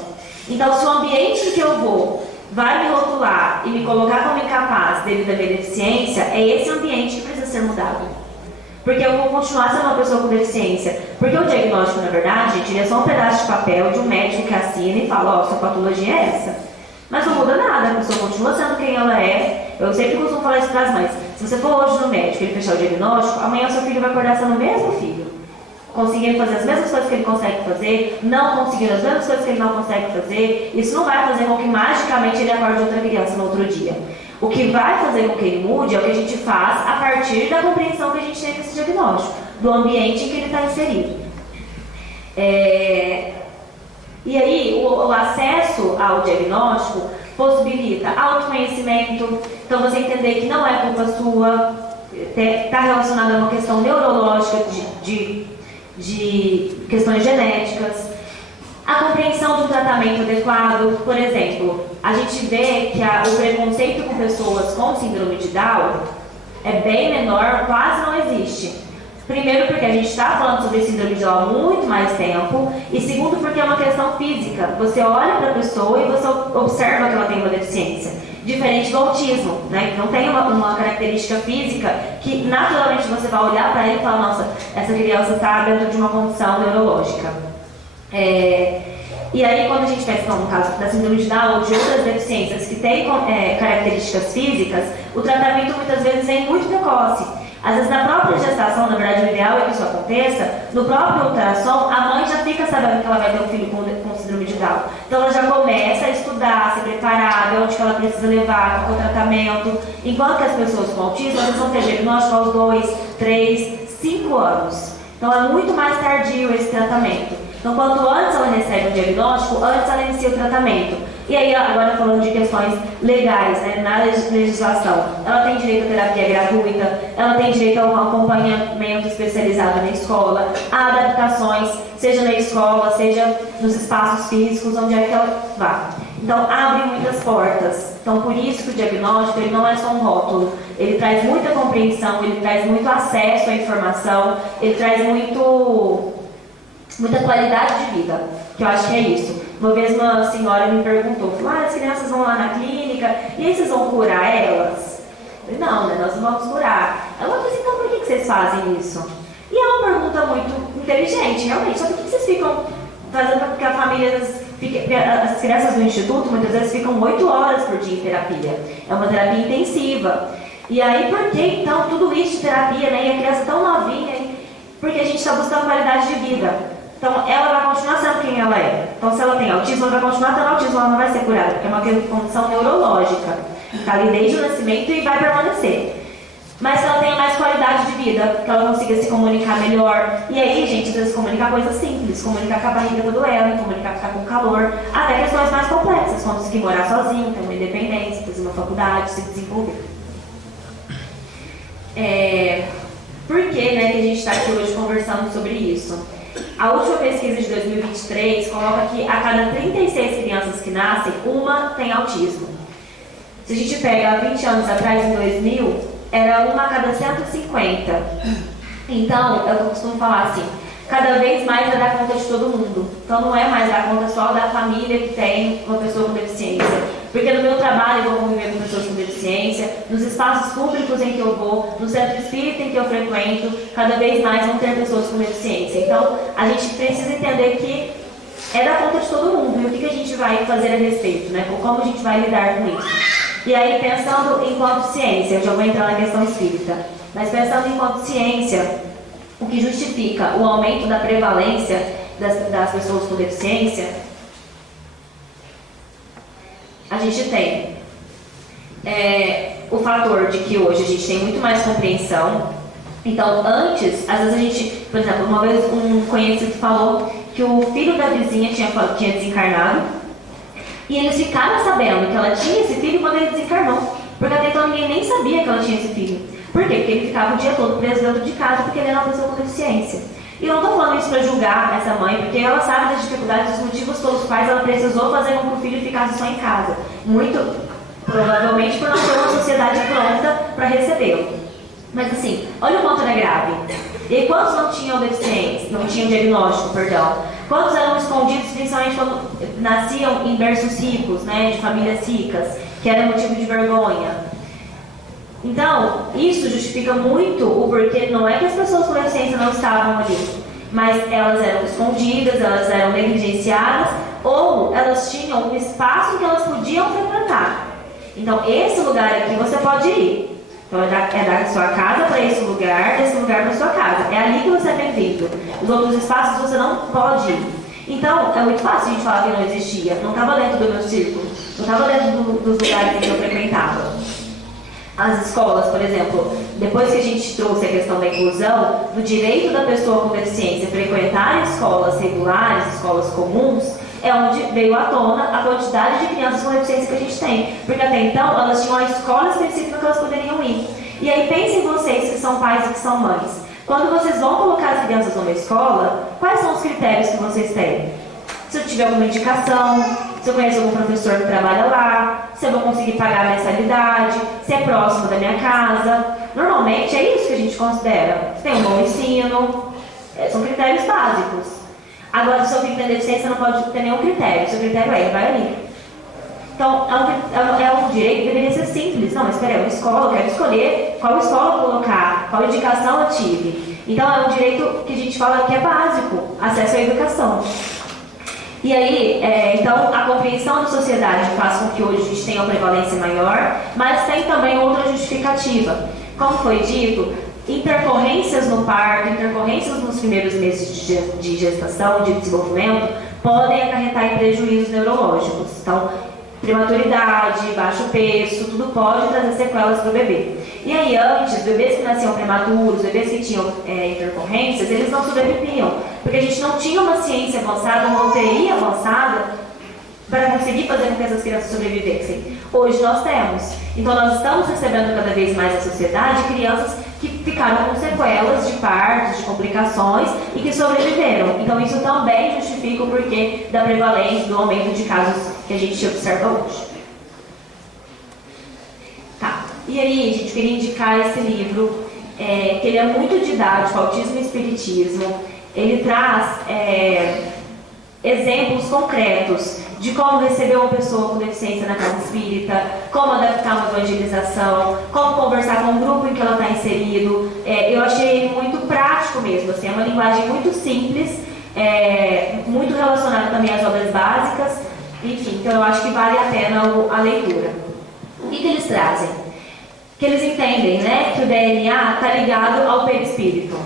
Então, se o ambiente em que eu vou vai me rotular e me colocar como incapaz devido à minha deficiência, é esse ambiente que precisa ser mudado. Porque eu vou continuar sendo uma pessoa com deficiência. Porque o diagnóstico, na verdade, gente, ele é só um pedaço de papel de um médico que assina e fala, sua patologia é essa. Mas não muda nada, a pessoa continua sendo quem ela é. Eu sempre costumo falar isso para as mães. Se você for hoje no médico e ele fechar o diagnóstico, amanhã o seu filho vai acordar sendo o mesmo filho. Conseguindo fazer as mesmas coisas que ele consegue fazer, não conseguindo as mesmas coisas que ele não consegue fazer. Isso não vai fazer com que magicamente ele acorde outra criança no outro dia. O que vai fazer com que ele mude é o que a gente faz a partir da compreensão que a gente tem desse diagnóstico, do ambiente em que ele está inserido. E aí, o acesso ao diagnóstico possibilita autoconhecimento, então você entender que não é culpa sua, está relacionado a uma questão neurológica de questões genéticas, a compreensão de um tratamento adequado. Por exemplo, a gente vê que o preconceito com pessoas com síndrome de Down é bem menor, quase não existe. Primeiro porque a gente está falando sobre síndrome de Down há muito mais tempo, e segundo porque é uma questão física. Você olha para a pessoa e você observa que ela tem uma deficiência, diferente do autismo, né? Não tem uma característica física que naturalmente você vai olhar para ele e falar, nossa, essa criança está dentro de uma condição neurológica. E aí, quando a gente pensa no caso da síndrome de Down ou de outras deficiências que têm características físicas, o tratamento muitas vezes é muito precoce. Às vezes, na própria gestação, na verdade, o ideal é que isso aconteça, no próprio ultrassom, a mãe já fica sabendo que ela vai ter um filho com síndrome de Down. Então, ela já começa a estudar, a se preparar, ver onde que ela precisa levar, qual é o tratamento. Enquanto que as pessoas com autismo, elas vão ter diagnóstico aos 2, 3, 5 anos. Então, é muito mais tardio esse tratamento. Então, quanto antes ela recebe o diagnóstico, antes ela inicia o tratamento. E aí, agora falando de questões legais, né, na legislação, ela tem direito à terapia gratuita, ela tem direito a um acompanhamento especializado na escola, a adaptações, seja na escola, seja nos espaços físicos, onde é que ela vá. Então, abre muitas portas. Então, por isso que o diagnóstico ele não é só um rótulo, ele traz muita compreensão, ele traz muito acesso à informação, ele traz muita qualidade de vida, que eu acho que é isso. Uma vez uma senhora me perguntou, as crianças vão lá na clínica, e aí vocês vão curar elas? Eu falei, não, né, nós não vamos curar. Ela falou assim, então por que vocês fazem isso? E é uma pergunta muito inteligente, realmente, só por que vocês ficam fazendo porque a família, as crianças do instituto muitas vezes ficam 8 horas por dia em terapia, é uma terapia intensiva. E aí, por que então tudo isso de terapia, né, e a criança tão novinha, porque a gente está buscando qualidade de vida. Então, ela vai continuar sendo quem ela é. Então, se ela tem autismo, ela vai continuar tendo autismo, ela não vai ser curada, porque é uma condição neurológica. Está ali desde o nascimento e vai permanecer. Mas se ela tenha mais qualidade de vida, que ela consiga se comunicar melhor. E aí, gente, às vezes comunicar coisas simples, comunicar que a barriga está doendo, comunicar que está com calor, até questões mais complexas, conseguir morar sozinho, ter uma independência, fazer uma faculdade, se desenvolver. Por que, né, que a gente está aqui hoje conversando sobre isso? A última pesquisa de 2023 coloca que a cada 36 crianças que nascem, uma tem autismo. Se a gente pega há 20 anos atrás, em 2000, era uma a cada 150. Então, eu costumo falar assim, cada vez mais vai dar conta de todo mundo. Então, não é mais dar conta só da família que tem uma pessoa com deficiência. Porque no meu trabalho eu vou conviver com pessoas com deficiência, nos espaços públicos em que eu vou, no centro espírita em que eu frequento, cada vez mais vão ter pessoas com deficiência. Então, a gente precisa entender que é dar conta de todo mundo. E o que a gente vai fazer a respeito, né? Como a gente vai lidar com isso. E aí, pensando enquanto ciência, eu já vou entrar na questão espírita, mas pensando enquanto ciência, o que justifica o aumento da prevalência das pessoas com deficiência, a gente tem o fator de que hoje a gente tem muito mais compreensão. Então, antes, às vezes a gente, por exemplo, uma vez um conhecido falou que o filho da vizinha tinha desencarnado e eles ficaram sabendo que ela tinha esse filho quando ele desencarnou, porque até então ninguém nem sabia que ela tinha esse filho. Por quê? Porque ele ficava o dia todo preso dentro de casa porque ele era uma pessoa com deficiência. E eu não estou falando isso para julgar essa mãe, porque ela sabe das dificuldades, dos motivos pelos quais ela precisou fazer com que o filho ficasse só em casa. Muito provavelmente por não ter uma sociedade pronta para recebê-lo. Mas assim, olha o quanto era grave. E quantos não tinham deficiência, não tinham diagnóstico, perdão? Quantos eram escondidos, principalmente quando nasciam em berços ricos, né, de famílias ricas, que era motivo de vergonha? Então, isso justifica muito o porquê. Não é que as pessoas com deficiência não estavam ali, mas elas eram escondidas, elas eram negligenciadas, ou elas tinham um espaço que elas podiam frequentar. Então, esse lugar aqui você pode ir. Então, é da sua casa para esse lugar, desse lugar para sua casa. É ali que você é bem-vindo. Os outros espaços você não pode ir. Então, é muito fácil a gente falar que não existia. Não estava dentro do meu círculo, não estava dentro dos lugares em que eu frequentava. As escolas, por exemplo, depois que a gente trouxe a questão da inclusão, do direito da pessoa com deficiência frequentar escolas regulares, escolas comuns, é onde veio à tona a quantidade de crianças com deficiência que a gente tem. Porque até então, elas tinham uma escola específica que elas poderiam ir. E aí, pensem vocês que são pais e que são mães. Quando vocês vão colocar as crianças numa escola, quais são os critérios que vocês têm? Se eu tiver alguma indicação, se eu conheço algum professor que trabalha lá, se eu vou conseguir pagar a mensalidade, se é próximo da minha casa. Normalmente é isso que a gente considera. Se tem um bom ensino, são critérios básicos. Agora, se o seu filho tem deficiência, não pode ter nenhum critério. O seu critério vai ali. Então, é um direito que deveria ser simples. Não, mas espera, é uma escola, eu quero escolher qual escola colocar, qual indicação eu tive. Então, é um direito que a gente fala que é básico, acesso à educação. E aí, então, a compreensão da sociedade faz com que hoje a gente tenha uma prevalência maior, mas tem também outra justificativa. Como foi dito, intercorrências no parto, intercorrências nos primeiros meses de gestação, de desenvolvimento, podem acarretar em prejuízos neurológicos. Então, prematuridade, baixo peso, tudo pode trazer sequelas para o bebê. E aí antes, bebês que nasciam prematuros, bebês que tinham intercorrências, eles não sobreviviam, porque a gente não tinha uma ciência avançada, uma UTI avançada para conseguir fazer com que essas crianças sobrevivessem. Hoje nós temos. Então nós estamos recebendo cada vez mais na sociedade crianças que ficaram com sequelas de partos, de complicações e que sobreviveram. Então isso também justifica o porquê da prevalência, do aumento de casos que a gente observa hoje. Tá. E aí, a gente queria indicar esse livro, que ele é muito didático, Autismo e Espiritismo. Ele traz exemplos concretos de como receber uma pessoa com deficiência na casa espírita, como adaptar uma evangelização, como conversar com o grupo em que ela está inserido. Eu achei muito prático mesmo, assim, é uma linguagem muito simples, muito relacionada também às obras básicas, enfim, então eu acho que vale a pena a leitura. O que eles trazem? Que eles entendem, né, que o DNA está ligado ao perispírito.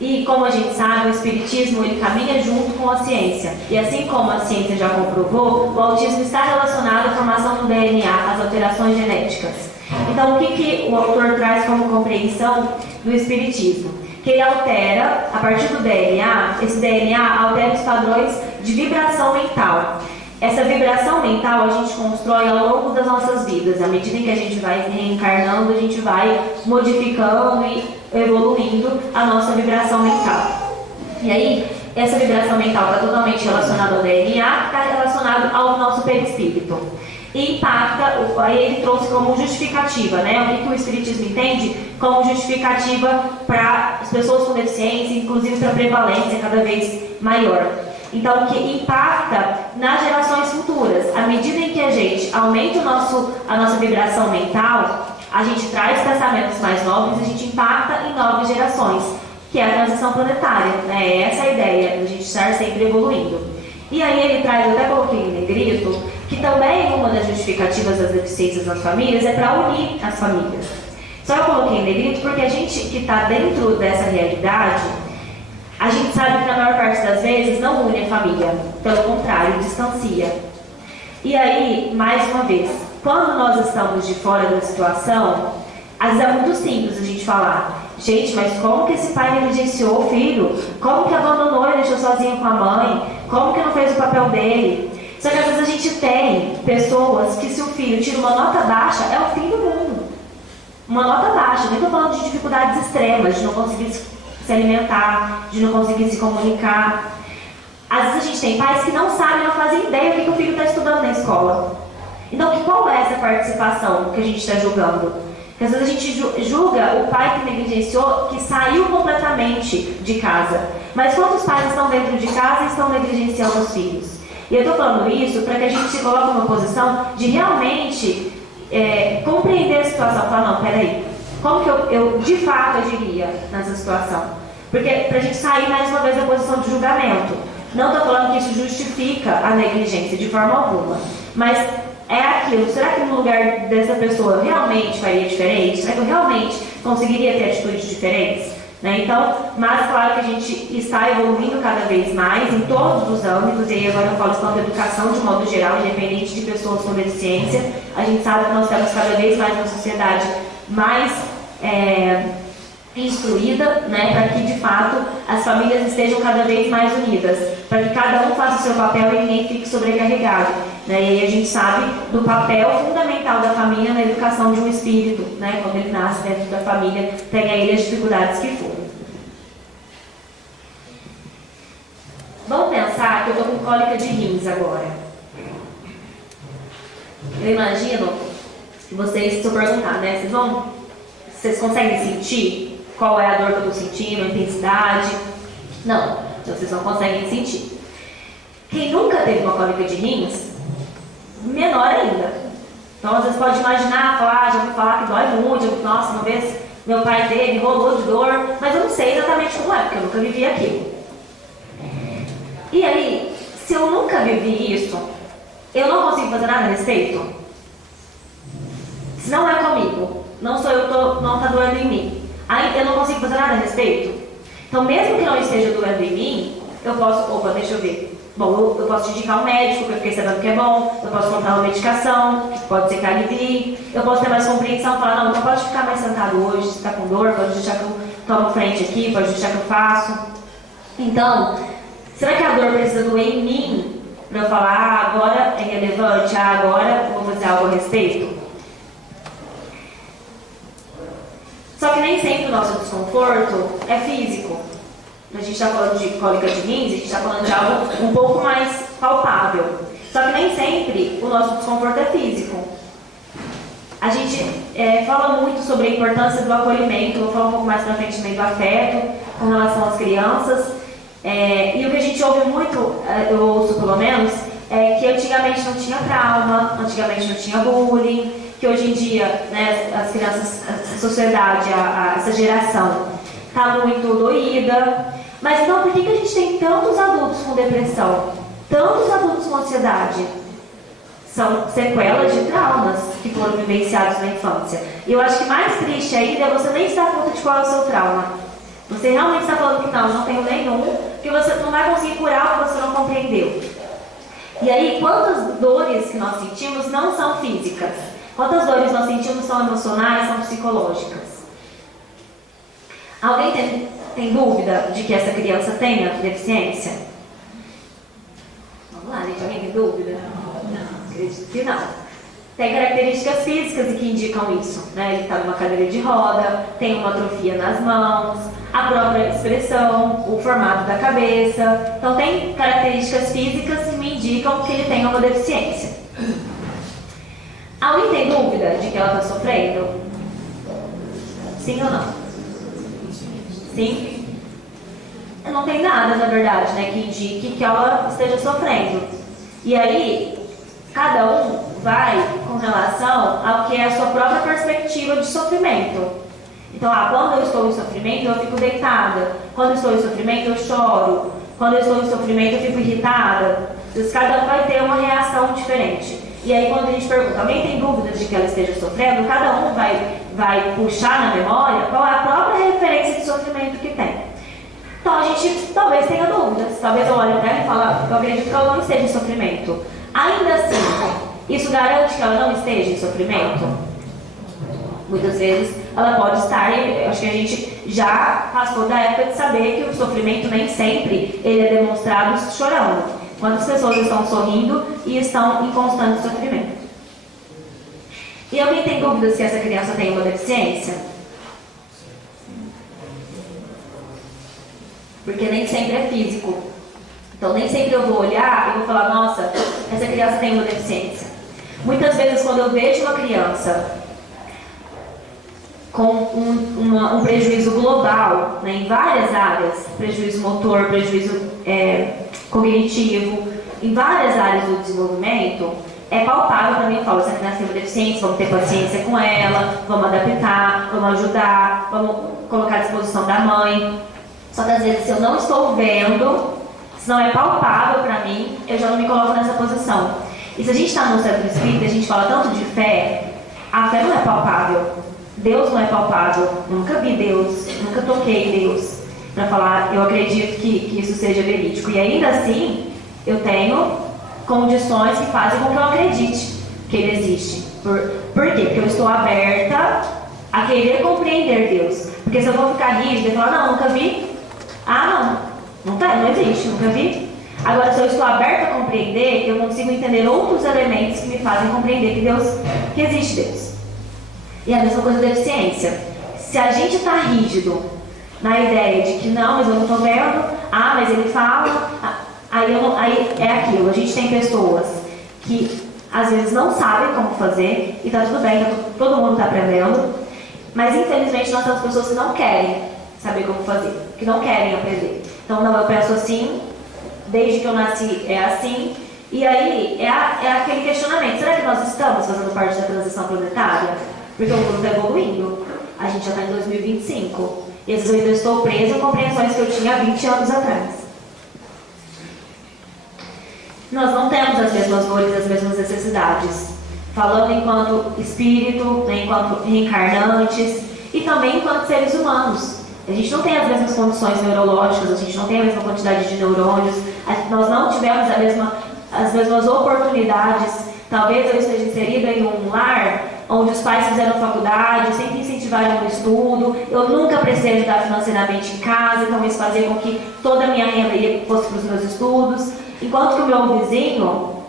E como a gente sabe, o espiritismo ele caminha junto com a ciência. E assim como a ciência já comprovou, o autismo está relacionado à formação do DNA, às alterações genéticas. Então, o que o autor traz como compreensão do espiritismo? Que ele altera, a partir do DNA, esse DNA altera os padrões de vibração mental. Essa vibração mental a gente constrói ao longo das nossas vidas. À medida em que a gente vai reencarnando, a gente vai modificando e evoluindo a nossa vibração mental. E aí, essa vibração mental está totalmente relacionada ao DNA, está relacionado ao nosso perispírito. E impacta, aí ele trouxe como justificativa, né? O que o Espiritismo entende como justificativa para as pessoas com deficiência, inclusive para a prevalência cada vez maior. Então, que impacta nas gerações futuras. À medida em que a gente aumenta a nossa vibração mental, a gente traz pensamentos mais nobres, a gente impacta em novas gerações, que é a transição planetária, né? Essa é a ideia, a gente estar sempre evoluindo. E aí ele traz, eu até coloquei em negrito, que também uma das justificativas das deficiências nas famílias é para unir as famílias. Só eu coloquei em negrito porque a gente que está dentro dessa realidade, a gente sabe que na maior parte das vezes não une a família, pelo contrário, distancia. E aí, mais uma vez, quando nós estamos de fora da situação, às vezes é muito simples a gente falar: gente, mas como que esse pai negligenciou o filho? Como que abandonou e deixou sozinho com a mãe? Como que não fez o papel dele? Só que às vezes a gente tem pessoas que, se o filho tira uma nota baixa, é o fim do mundo. Uma nota baixa, nem estou falando de dificuldades extremas, de não conseguir se alimentar, de não conseguir se comunicar. Às vezes a gente tem pais que não sabem, não fazem ideia do que o filho está estudando na escola. Então, qual é essa participação que a gente está julgando? Porque às vezes a gente julga o pai que negligenciou, que saiu completamente de casa. Mas quantos pais estão dentro de casa e estão negligenciando os filhos? E eu estou falando isso para que a gente se coloque numa posição de realmente compreender a situação. Falar, não, peraí, como que eu de fato agiria nessa situação? Porque para a gente sair mais uma vez da posição de julgamento. Não estou falando que isso justifica a negligência de forma alguma. Mas é aquilo, será que no lugar dessa pessoa eu realmente faria diferente? Será que eu realmente conseguiria ter atitudes diferentes? Né? Então, mas claro que a gente está evoluindo cada vez mais em todos os âmbitos, e aí agora eu falo tanto da educação de modo geral, independente de pessoas com deficiência. A gente sabe que nós temos cada vez mais uma sociedade mais instruída, né, para que de fato as famílias estejam cada vez mais unidas, para que cada um faça o seu papel e ninguém fique sobrecarregado. Né? E aí a gente sabe do papel fundamental da família na educação de um espírito, né, quando ele nasce dentro da família, tenha ele as dificuldades que for. Vamos pensar que eu estou com cólica de rins agora. Eu imagino que vocês, se eu perguntar, né, vocês conseguem sentir qual é a dor que eu estou sentindo, a intensidade? Não, vocês não conseguem sentir. Quem nunca teve uma cólica de rins, menor ainda. Então, às vezes pode imaginar, falar, já ouvi falar que dói muito, nossa, uma vez meu pai teve, rolou de dor, mas eu não sei exatamente como é, porque eu nunca vivi aquilo. E aí, se eu nunca vivi isso, eu não consigo fazer nada a respeito? Se não é comigo, não sou eu, não está doendo em mim. aí eu não consigo fazer nada a respeito. Então, mesmo que não esteja doendo em mim, eu posso, opa, deixa eu ver. Bom, eu posso te indicar um médico, que eu fiquei sabendo que é bom, eu posso comprar uma medicação, que pode ser que alivie, eu posso ter mais compreensão, falar, não pode ficar mais sentado hoje, se está com dor, pode deixar que eu tomo frente aqui, pode deixar que eu faço. Então, será que a dor precisa doer em mim para eu falar, agora é relevante, agora eu vou fazer algo a respeito? Só que nem sempre o nosso desconforto é físico. A gente está falando de cólica de rins, a gente está falando de algo um pouco mais palpável. Só que nem sempre o nosso desconforto é físico. A gente fala muito sobre a importância do acolhimento, eu vou falar um pouco mais pra frente também do afeto, com relação às crianças. E o que a gente ouve muito, eu ouço pelo menos, é que antigamente não tinha trauma, antigamente não tinha bullying, que hoje em dia, né, as crianças, a sociedade, essa geração está muito doída. Mas então, por que a gente tem tantos adultos com depressão? Tantos adultos com ansiedade? São sequelas de traumas que foram vivenciados na infância. E eu acho que mais triste ainda é você nem se dar conta de qual é o seu trauma. Você realmente está falando que não tenho nenhum, que você não vai conseguir curar o que você não compreendeu. E aí, quantas dores que nós sentimos não são físicas? Quantas dores nós sentimos são emocionais, são psicológicas? Alguém tem dúvida de que essa criança tenha deficiência? Vamos lá, gente. Alguém tem dúvida? Não, acredito que não. Tem características físicas que indicam isso, né? Ele está numa cadeira de roda, tem uma atrofia nas mãos, a própria expressão, o formato da cabeça. Então, tem características físicas que me indicam que ele tem uma deficiência. Alguém tem dúvida de que ela está sofrendo? Sim ou não? Sim? Não tem nada, na verdade, né, que indique que ela esteja sofrendo. E aí, cada um vai com relação ao que é a sua própria perspectiva de sofrimento. Então, quando eu estou em sofrimento, eu fico deitada. Quando eu estou em sofrimento, eu choro. Quando eu estou em sofrimento, eu fico irritada. Então, cada um vai ter uma reação diferente. E aí, quando a gente pergunta, alguém tem dúvidas de que ela esteja sofrendo? Cada um vai puxar na memória qual é a própria referência de sofrimento que tem. Então, a gente talvez tenha dúvidas. Talvez eu olhe para ela e fale, eu acredito que ela não esteja em sofrimento. Ainda assim, isso garante que ela não esteja em sofrimento? Muitas vezes ela pode estar, e acho que a gente já passou da época de saber que o sofrimento nem sempre ele é demonstrado chorando. Quantas pessoas estão sorrindo e estão em constante sofrimento? E alguém tem dúvidas se essa criança tem uma deficiência? Porque nem sempre é físico. Então nem sempre eu vou olhar e vou falar, nossa, essa criança tem uma deficiência. Muitas vezes quando eu vejo uma criança com um prejuízo global, né, em várias áreas, prejuízo motor, prejuízo cognitivo, em várias áreas do desenvolvimento, é palpável para mim. Eu falo, essa criança tem uma deficiência, vamos ter paciência com ela, vamos adaptar, vamos ajudar, vamos colocar à disposição da mãe. Só que às vezes, se eu não estou vendo, se não é palpável para mim, eu já não me coloco nessa posição. E se a gente está no centro espírita, a gente fala tanto de fé, a fé não é palpável. Deus não é palpável. Eu nunca vi Deus, nunca toquei Deus para falar, eu acredito que isso seja verídico. E ainda assim, eu tenho condições que fazem com que eu acredite que Ele existe. Por quê? Porque eu estou aberta a querer compreender Deus. Porque se eu vou ficar rígida e falar, não, nunca vi. Não existe, nunca vi. Agora, se eu estou aberta a compreender, eu consigo entender outros elementos que me fazem compreender que existe Deus. E a mesma coisa da deficiência. Se a gente está rígido na ideia de que não, mas eu não estou vendo, mas ele fala, aí é aquilo. A gente tem pessoas que às vezes não sabem como fazer, e está tudo bem, todo mundo está aprendendo, mas infelizmente nós temos pessoas que não querem saber como fazer, que não querem aprender. Então, não, eu penso assim, desde que eu nasci é assim, e aí é aquele questionamento: será que nós estamos fazendo parte da transição planetária? Porque o mundo está evoluindo, a gente já está em 2025, e às vezes eu estou presa em compreensões que eu tinha há 20 anos atrás. Nós não temos as mesmas dores, as mesmas necessidades. Falando enquanto espírito, né, enquanto reencarnantes, e também enquanto seres humanos. A gente não tem as mesmas condições neurológicas, a gente não tem a mesma quantidade de neurônios, nós não tivemos as mesmas oportunidades. Talvez eu esteja inserida em um lar onde os pais fizeram faculdade, sempre incentivaram o estudo, eu nunca precisei ajudar financeiramente em casa, então isso fazia com que toda a minha renda fosse para os meus estudos, enquanto que o meu vizinho,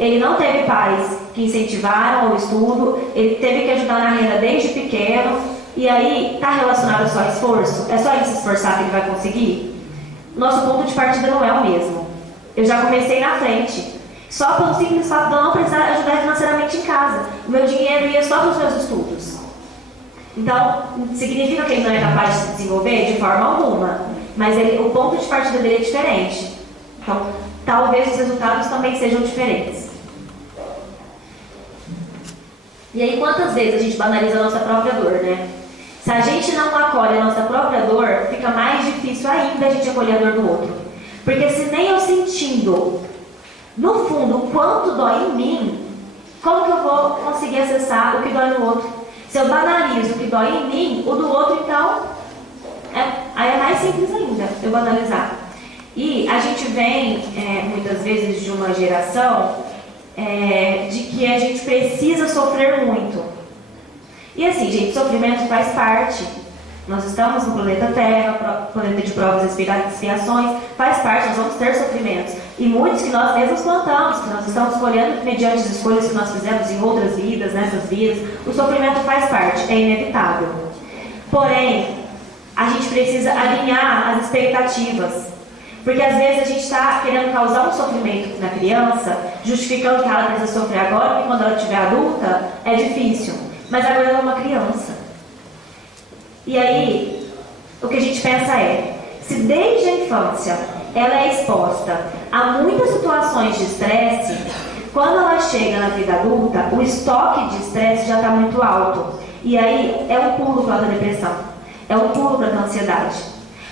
ele não teve pais que incentivaram o estudo, ele teve que ajudar na renda desde pequeno, e aí está relacionado a só esforço? É só ele se esforçar que ele vai conseguir? Nosso ponto de partida não é o mesmo. Eu já comecei na frente, só pelo simples fato de eu não precisar ajudar financeiramente em casa. O meu dinheiro ia só para os meus estudos. Então, significa que ele não é capaz de se desenvolver? De forma alguma. Mas o ponto de partida dele é diferente. Então, talvez os resultados também sejam diferentes. E aí, quantas vezes a gente banaliza a nossa própria dor, né? Se a gente não acolhe a nossa própria dor, fica mais difícil ainda a gente acolher a dor do outro. Porque se nem eu sentindo, no fundo, o quanto dói em mim, como que eu vou conseguir acessar o que dói no outro? Se eu banalizo o que dói em mim, o do outro, então, aí é mais simples ainda eu banalizar. E a gente vem, muitas vezes, de uma geração de que a gente precisa sofrer muito. E assim, gente, sofrimento faz parte. Nós estamos no planeta Terra, planeta de provas e expiações, faz parte, nós vamos ter sofrimentos. E muitos que nós mesmos plantamos, que nós estamos colhendo mediante as escolhas que nós fizemos em outras vidas, nessas vidas. O sofrimento faz parte, é inevitável. Porém, a gente precisa alinhar as expectativas. Porque às vezes a gente está querendo causar um sofrimento na criança, justificando que ela precisa sofrer agora, porque quando ela estiver adulta é difícil. Mas agora ela é uma criança. E aí, o que a gente pensa é, se desde a infância ela é exposta a muitas situações de estresse, quando ela chega na vida adulta, o estoque de estresse já está muito alto. E aí é um pulo para a depressão, é um pulo para a ansiedade.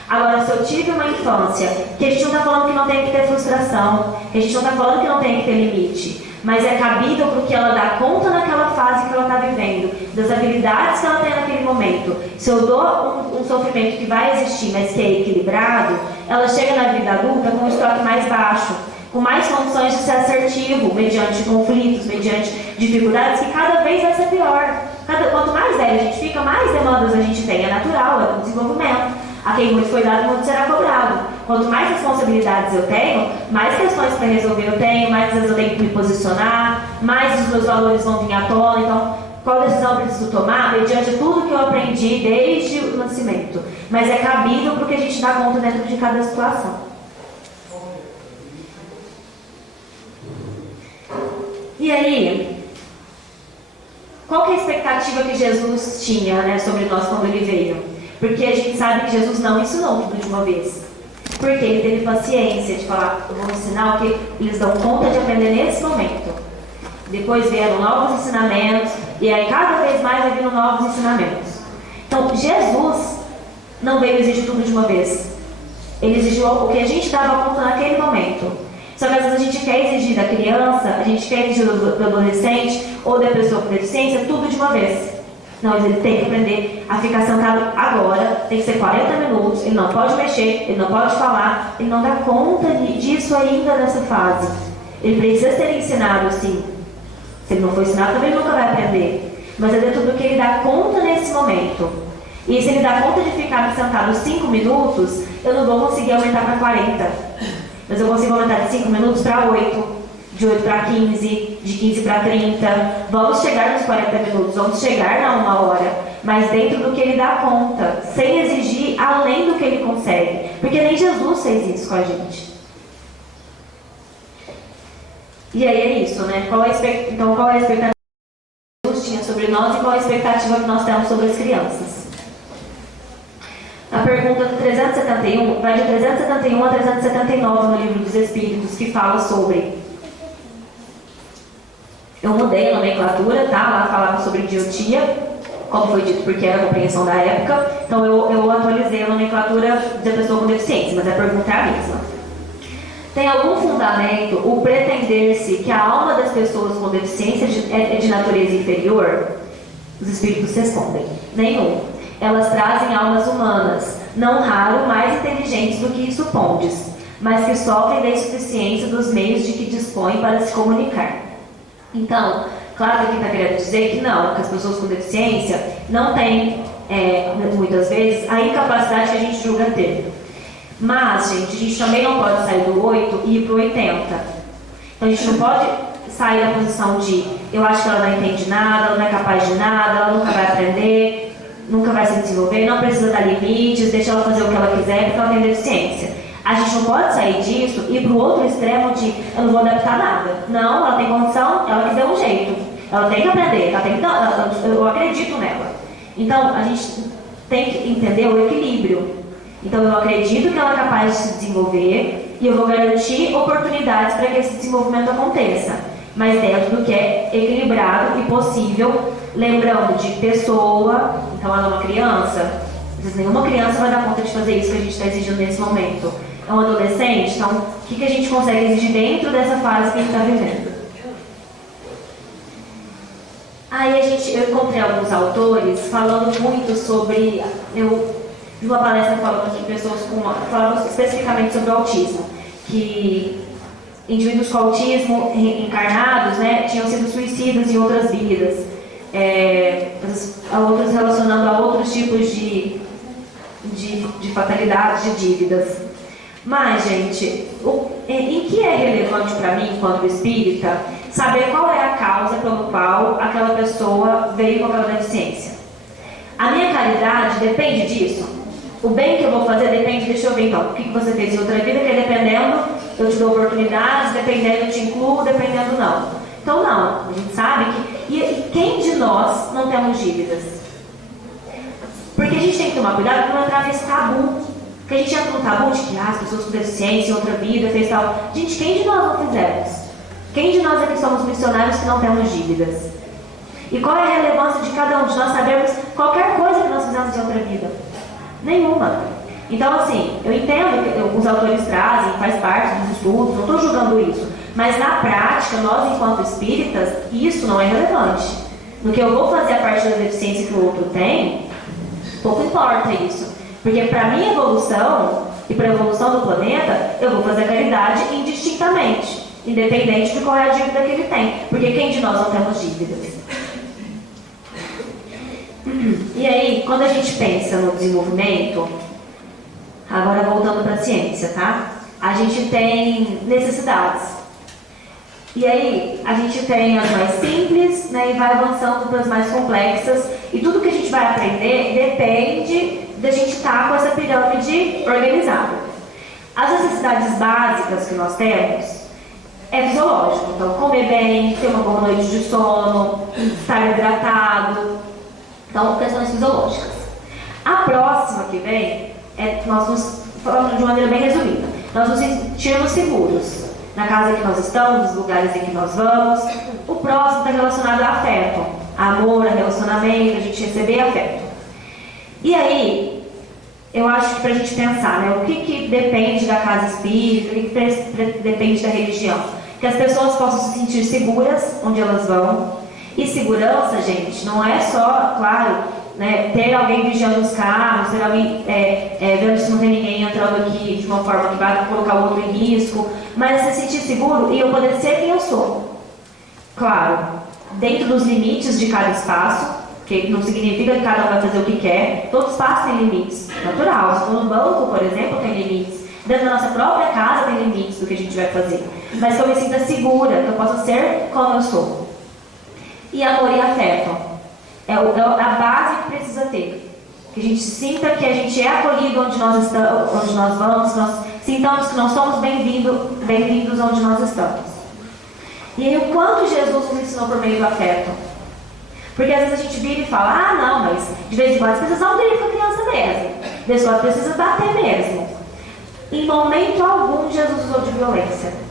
Agora, se eu tive uma infância, que a gente não está falando que não tem que ter frustração, que a gente não está falando que não tem que ter limite, mas é cabível porque ela dá conta naquela fase que ela está vivendo, das habilidades que ela tem naquele momento. Se eu dou um sofrimento que vai existir, mas que é equilibrado, ela chega na vida adulta com um estoque mais baixo, com mais condições de ser assertivo, mediante conflitos, mediante dificuldades, que cada vez vai ser pior. Quanto mais velho a gente fica, mais demandas a gente tem, é natural, é um desenvolvimento. A quem muito foi dado, muito será cobrado. Quanto mais responsabilidades eu tenho, mais questões para resolver eu tenho, mais vezes eu tenho que me posicionar, mais os meus valores vão vir à tona. Então, qual decisão eu preciso tomar? Mediante tudo que eu aprendi desde o nascimento. Mas é cabível porque a gente dá conta dentro de cada situação. E aí, qual que é a expectativa que Jesus tinha, né, sobre nós quando ele veio? Porque a gente sabe que Jesus não ensinou tudo de uma vez. Porque ele teve paciência de falar, eu vou ensinar o que eles dão conta de aprender nesse momento. Depois vieram novos ensinamentos, e aí cada vez mais vai vindo novos ensinamentos. Então, Jesus não veio exigir tudo de uma vez. Ele exigiu o que a gente dava conta naquele momento. Só que às vezes a gente quer exigir da criança, a gente quer exigir do adolescente ou da pessoa com deficiência tudo de uma vez. Não, ele tem que aprender a ficar sentado agora, tem que ser 40 minutos, ele não pode mexer, ele não pode falar, ele não dá conta disso ainda nessa fase. Ele precisa ser ensinado, sim. Se ele não for ensinado, também nunca vai aprender. Mas é dentro do que ele dá conta nesse momento. E se ele dá conta de ficar sentado 5 minutos, eu não vou conseguir aumentar para 40. Mas eu consigo aumentar de 5 minutos para 8. De 8 para 15, de 15 para 30, vamos chegar nos 40 minutos, vamos chegar na 1 hora, mas dentro do que ele dá conta, sem exigir além do que ele consegue, porque nem Jesus fez isso com a gente. E aí é isso, né? Então qual é a expectativa que Jesus tinha sobre nós e qual é a expectativa que nós temos sobre as crianças? A pergunta do 371 vai de 371 a 379 no Livro dos Espíritos, que fala sobre... Eu mudei a nomenclatura, tá? Lá falava sobre idiotia, como foi dito, porque era a compreensão da época. Então eu atualizei a nomenclatura da pessoa com deficiência, mas a pergunta é a mesma. Tem algum fundamento o pretender-se que a alma das pessoas com deficiência é de natureza inferior? Os espíritos respondem: nenhum. elas trazem almas humanas, não raro mais inteligentes do que supondes, mas que sofrem da insuficiência dos meios de que dispõem para se comunicar. Então, claro que aqui está querendo dizer que não, que as pessoas com deficiência não têm, muitas vezes, a incapacidade que a gente julga ter. Mas, gente, a gente também não pode sair do 8 e ir para o 80. Então, a gente não pode sair da posição de eu acho que ela não entende nada, ela não é capaz de nada, ela nunca vai aprender, nunca vai se desenvolver, não precisa dar limites, deixa ela fazer o que ela quiser porque ela tem deficiência. A gente não pode sair disso e ir para o outro extremo de eu não vou adaptar nada. Não, ela tem condição, ela quiser um jeito. Ela tem que aprender, ela tem que eu acredito nela. Então, a gente tem que entender o equilíbrio. Então, eu acredito que ela é capaz de se desenvolver e eu vou garantir oportunidades para que esse desenvolvimento aconteça, mas dentro do que é equilibrado e possível, lembrando de pessoa. Então, ela é uma criança, às vezes nenhuma criança vai dar conta de fazer isso que a gente está exigindo nesse momento. É um adolescente, então, o que a gente consegue exigir dentro dessa fase que a gente está vivendo? Aí eu encontrei alguns autores falando muito sobre, de uma palestra falando de pessoas falando especificamente sobre o autismo, que indivíduos com autismo encarnados, né, tinham sido suicidas em outras vidas, outros relacionando a outros tipos de fatalidades, de dívidas. Mas, gente, em que é relevante para mim, enquanto espírita, saber qual é a causa pelo qual aquela pessoa veio com aquela deficiência? A minha caridade depende disso? O bem que eu vou fazer depende, deixa eu ver então, o que você fez em outra vida, que é dependendo, eu te dou oportunidades, dependendo eu te incluo, dependendo não. Então não, a gente sabe que, e quem de nós não temos dívidas? Porque a gente tem que tomar cuidado para não entrar nesse tabu, porque a gente entra no tabu de que as pessoas com deficiência em outra vida fez tal. Gente, quem de nós não fizemos? Quem de nós aqui somos missionários que não temos dívidas? E qual é a relevância de cada um de nós sabermos qualquer coisa que nós fizemos em outra vida? Nenhuma. Então, assim, eu entendo que os autores trazem, faz parte dos estudos, não estou julgando isso, mas na prática, nós enquanto espíritas, isso não é relevante. No que eu vou fazer a partir da deficiência que o outro tem, pouco importa isso, porque para a minha evolução e para a evolução do planeta, eu vou fazer a caridade indistintamente, independente de qual é a dívida que ele tem, porque quem de nós não temos dívidas? E aí, quando a gente pensa no desenvolvimento, agora voltando para a ciência, tá? A gente tem necessidades. E aí, a gente tem as mais simples, né, e vai avançando para as mais complexas. E tudo que a gente vai aprender depende da gente estar com essa pirâmide organizada. As necessidades básicas que nós temos é fisiológico. Então, comer bem, ter uma boa noite de sono, estar hidratado. Então, questões fisiológicas. A próxima que vem, nós nos falando de uma maneira bem resumida, nós nos sentimos seguros na casa que nós estamos, nos lugares em que nós vamos. O próximo está relacionado a afeto, amor, a relacionamento, a gente receber afeto. E aí, eu acho que para a gente pensar, né, o que depende da casa espírita, o que depende da religião? Que as pessoas possam se sentir seguras onde elas vão. E segurança, gente, não é só, claro, né, ter alguém vigiando os carros, ter alguém vendo se não tem ninguém entrando aqui de uma forma que vai colocar o outro em risco, mas se sentir seguro e eu poder ser quem eu sou. Claro, dentro dos limites de cada espaço, que não significa que cada um vai fazer o que quer, todo espaço tem limites, natural. Se for no banco, por exemplo, tem limites. Dentro da nossa própria casa tem limites do que a gente vai fazer. Mas que eu me sinta segura, que eu possa ser como eu sou. E amor e afeto é a base que precisa ter. Que a gente sinta que a gente é acolhido onde nós estamos, onde nós vamos, que nós sintamos que nós somos bem-vindos onde nós estamos. E aí, o quanto Jesus nos ensinou por meio do afeto? Porque às vezes a gente vira e fala, não, mas de vez em quando você precisa dar um grito com a criança mesmo. De vez em quando precisa bater mesmo. Em momento algum, Jesus usou de violência.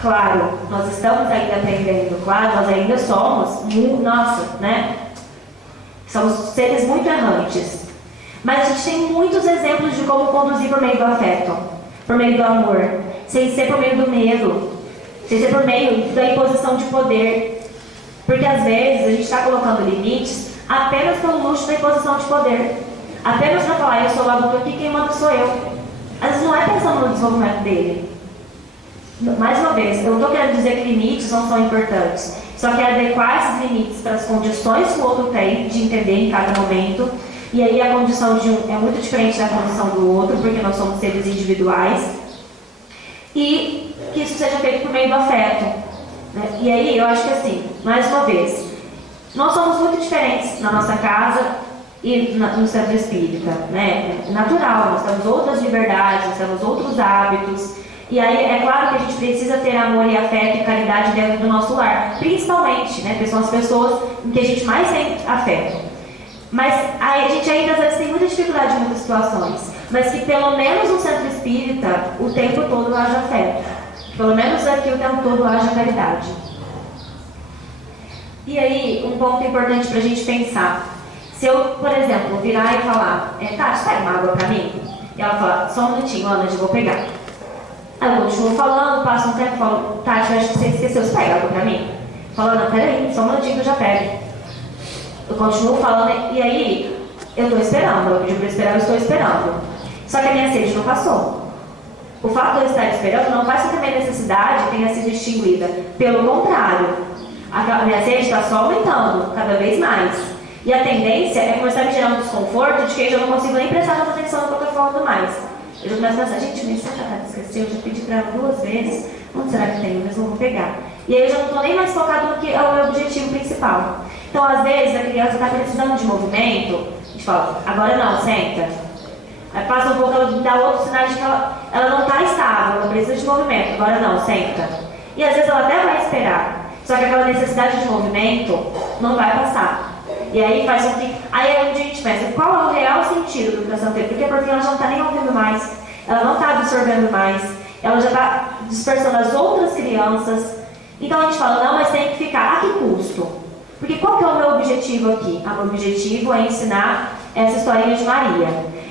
Claro, nós estamos ainda aprendendo, claro, nós ainda somos, somos seres muito errantes. Mas a gente tem muitos exemplos de como conduzir por meio do afeto, por meio do amor, sem ser por meio do medo, sem ser por meio da imposição de poder. Porque às vezes a gente está colocando limites apenas pelo luxo da imposição de poder. Apenas para falar, eu sou o adulto aqui, quem manda sou eu. Às vezes não é pensando no desenvolvimento dele. Mais uma vez, eu não estou querendo dizer que limites não são importantes. Só que adequar esses limites para as condições que o outro tem de entender em cada momento. E aí a condição de um é muito diferente da condição do outro, porque nós somos seres individuais. E que isso seja feito por meio do afeto. Né? E aí eu acho que assim, mais uma vez, nós somos muito diferentes na nossa casa e no centro espírita. Né? É natural, nós temos outras liberdades, nós temos outros hábitos. E aí é claro que a gente precisa ter amor e afeto e caridade dentro do nosso lar. Principalmente, né? Porque são as pessoas em que a gente mais tem afeto. Mas a gente ainda às vezes tem muita dificuldade em muitas situações. Mas que pelo menos no centro espírita, o tempo todo haja afeto. Pelo menos aqui o tempo todo haja caridade. E aí, um ponto importante para a gente pensar. Se eu, por exemplo, virar e falar, Tati, pega uma água para mim? E ela fala, só um minutinho, Ana, eu vou pegar. Aí eu continuo falando, passo um tempo e falo, Tati, eu acho que você esqueceu, você pega água pra mim? Falando, peraí, só um minutinho que eu já pego. Eu continuo falando, e aí, eu estou esperando, eu pedi para esperar, eu estou esperando. Só que a minha sede não passou. O fato de eu estar esperando não faz com que a minha necessidade tenha sido extinguida. Pelo contrário, a minha sede está só aumentando, cada vez mais. E a tendência é começar a me gerar um desconforto de que eu já não consigo nem prestar mais atenção no que eu estou falando mais. Eu já começo a pensar, gente, nem sei se esqueceu, eu já pedi para ela 2 vezes, onde será que tem? Mas eu vou pegar. E aí eu já não estou nem mais focado no que é o meu objetivo principal. Então, às vezes, a criança está precisando de movimento, a gente fala, agora não, senta. Aí passa um pouco, ela dá outro sinal de que ela não está estável, ela precisa de movimento, agora não, senta. E às vezes ela até vai esperar, só que aquela necessidade de movimento não vai passar. E aí faz com que. Aí é onde a gente pensa, qual é o real sentido da educação ter? Porque por fim ela já não está nem ouvindo mais, ela não está absorvendo mais, ela já está dispersando as outras crianças. Então a gente fala, não, mas tem que ficar. A que custo? Porque qual que é o meu objetivo aqui? O meu objetivo é ensinar essa historinha de Maria.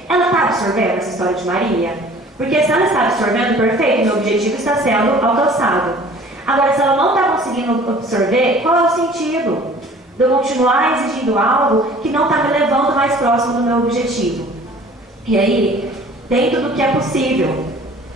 Ela está absorvendo essa história de Maria? Porque se ela está absorvendo, perfeito, meu objetivo está sendo alcançado. Agora, se ela não está conseguindo absorver, qual é o sentido de eu continuar exigindo algo que não está me levando mais próximo do meu objetivo? E aí, dentro do que é possível,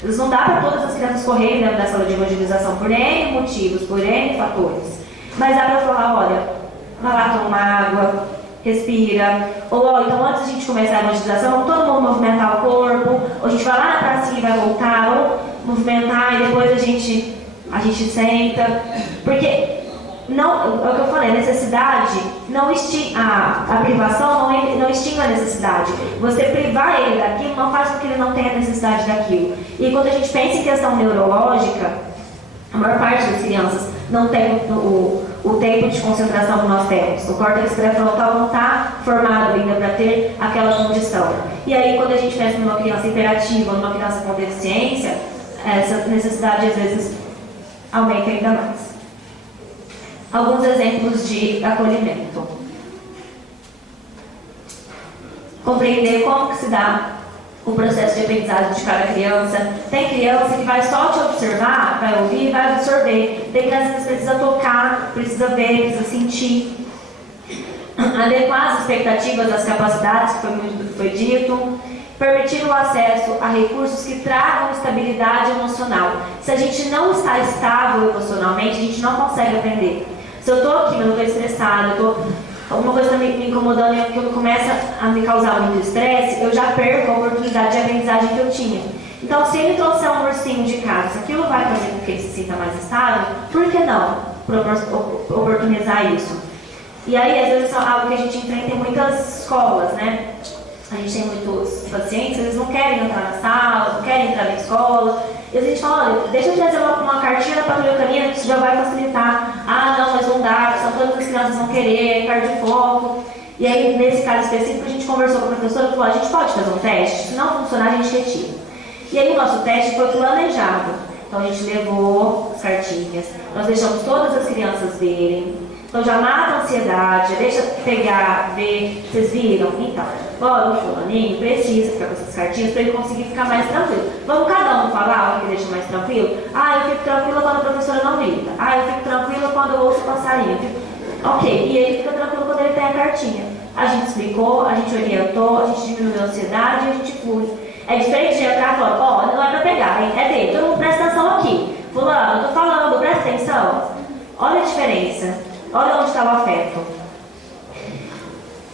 não dá para todas as crianças correrem dentro da sala de evangelização por N motivos, por N fatores. Mas dá para falar, olha, vai lá tomar água, respira. Ou, ó, então antes de a gente começar a evangelização, vamos todo mundo movimentar o corpo. Ou a gente vai lá na pracinha e vai voltar, ou movimentar e depois a gente senta. Porque, não, é o que eu falei, a necessidade, a privação não extingue a necessidade. Você privar ele daquilo não faz com que ele não tenha necessidade daquilo. E quando a gente pensa em questão neurológica, a maior parte das crianças não tem o tempo de concentração que nós temos. O córtex pré-frontal não está formado ainda para ter aquela condição. E aí, quando a gente pensa numa criança hiperativa, numa criança com deficiência, essa necessidade às vezes aumenta ainda mais. Alguns exemplos de acolhimento. Compreender como que se dá o processo de aprendizagem de cada criança. Tem criança que vai só te observar, vai ouvir e vai absorver. Tem criança que precisa tocar, precisa ver, precisa sentir. Adequar as expectativas das capacidades, que foi dito. Permitir o acesso a recursos que tragam estabilidade emocional. Se a gente não está estável emocionalmente, a gente não consegue aprender. Se eu estou aqui, mas eu estou estressada, alguma coisa está me incomodando e aquilo começa a me causar muito estresse, eu já perco a oportunidade de aprendizagem que eu tinha. Então, se ele trouxer um ursinho de casa, se aquilo vai fazer com que ele se sinta mais estável, por que não oportunizar isso? E aí, às vezes, é algo que a gente enfrenta em muitas escolas, né? A gente tem muitos pacientes, eles não querem entrar na sala, não querem entrar na escola. E a gente fala, olha, deixa eu trazer uma cartinha da patrulha canina que isso já vai facilitar. Ah, não, mas não dá, só todas as crianças vão querer, perde o foco. E aí, nesse caso específico, a gente conversou com a professora e falou, a gente pode fazer um teste? Se não funcionar, a gente retira. E aí, o nosso teste foi planejado. Então, a gente levou as cartinhas, nós deixamos todas as crianças verem. Então, já mata a ansiedade, já deixa pegar, ver. Vocês viram? Então, o fulaninho precisa ficar com essas cartinhas para ele conseguir ficar mais tranquilo. Vamos cada um falar o que deixa mais tranquilo? Ah, eu fico tranquila quando a professora não grita. Ah, eu fico tranquila quando eu ouço o passarinho. Ok, e ele fica tranquilo quando ele tem a cartinha. a gente explicou, a gente orientou, a gente diminuiu a ansiedade e a gente flui. É diferente de entrar e falar, ó, não é pra pegar, hein? É dele, todo mundo presta atenção aqui. Fulano, eu tô falando, presta atenção. Olha a diferença, olha onde está o afeto.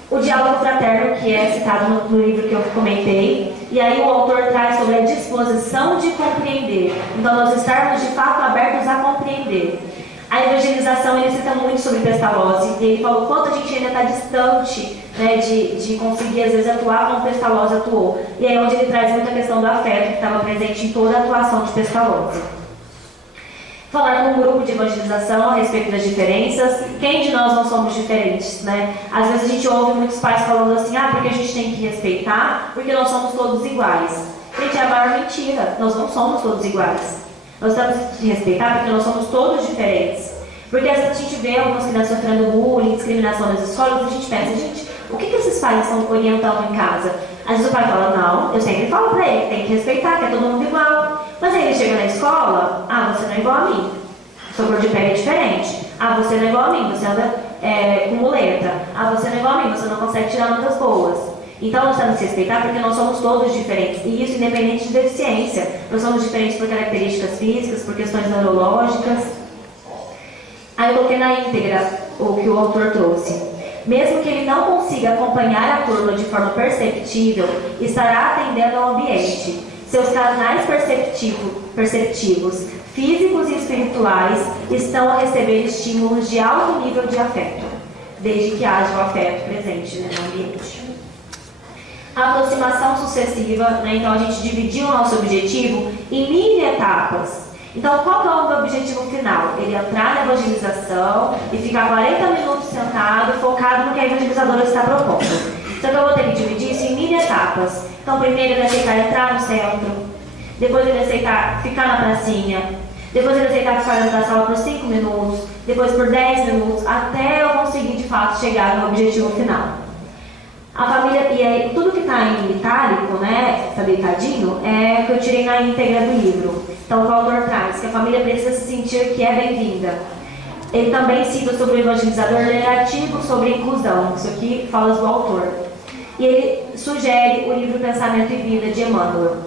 O diálogo fraterno, que é citado no livro que eu comentei, e aí o autor traz sobre a disposição de compreender. Então, nós estarmos de fato abertos a compreender. A evangelização, ele cita muito sobre Pestalozzi, e ele falou quanto a gente ainda está distante, né, de conseguir, às vezes, atuar como Pestalozzi atuou. E é onde ele traz muita questão do afeto, que estava presente em toda a atuação de Pestalozzi. Falar com um grupo de evangelização a respeito das diferenças. Quem de nós não somos diferentes, né? Às vezes a gente ouve muitos pais falando assim, porque a gente tem que respeitar, porque nós somos todos iguais. Gente, é a maior mentira, nós não somos todos iguais. Nós temos que respeitar porque nós somos todos diferentes. Porque às vezes a gente vê algumas crianças sofrendo bullying, discriminação nas escolas, e a gente pensa, gente, o que esses pais estão orientando em casa? Às vezes o pai fala, não, eu sempre falo pra ele, tem que respeitar, que é todo mundo igual. Mas aí ele chega na escola, você não é igual a mim. Sua cor de pele é diferente. Você não é igual a mim, você anda com muleta. Você não é igual a mim, você não consegue tirar notas boas. Então nós temos que respeitar porque nós somos todos diferentes. E isso independente de deficiência. Nós somos diferentes por características físicas, por questões neurológicas. Aí eu coloquei na íntegra o que o autor trouxe. Mesmo que ele não consiga acompanhar a turma de forma perceptível, estará atendendo ao ambiente. Seus canais perceptivos, físicos e espirituais, estão a receber estímulos de alto nível de afeto, desde que haja o afeto presente, né, no ambiente. A aproximação sucessiva, né, então a gente dividiu o nosso objetivo em mini etapas. Então, qual que é o meu objetivo final? Ele entrar na evangelização e ficar 40 minutos sentado, focado no que a evangelizadora está propondo. Então, eu vou ter que dividir isso em mini etapas. Então, primeiro ele aceitar entrar no centro, depois ele aceitar ficar na pracinha, depois ele aceitar ficar dentro da sala por 5 minutos, depois por 10 minutos, até eu conseguir, de fato, chegar no objetivo final. A família, e aí, tudo que está em itálico, né, está deitadinho, é que eu tirei na íntegra do livro. Então, o autor traz que a família precisa se sentir que é bem-vinda. Ele também cita sobre o evangelizador negativo sobre inclusão. Isso aqui fala do autor. E ele sugere o livro Pensamento e Vida, de Emmanuel.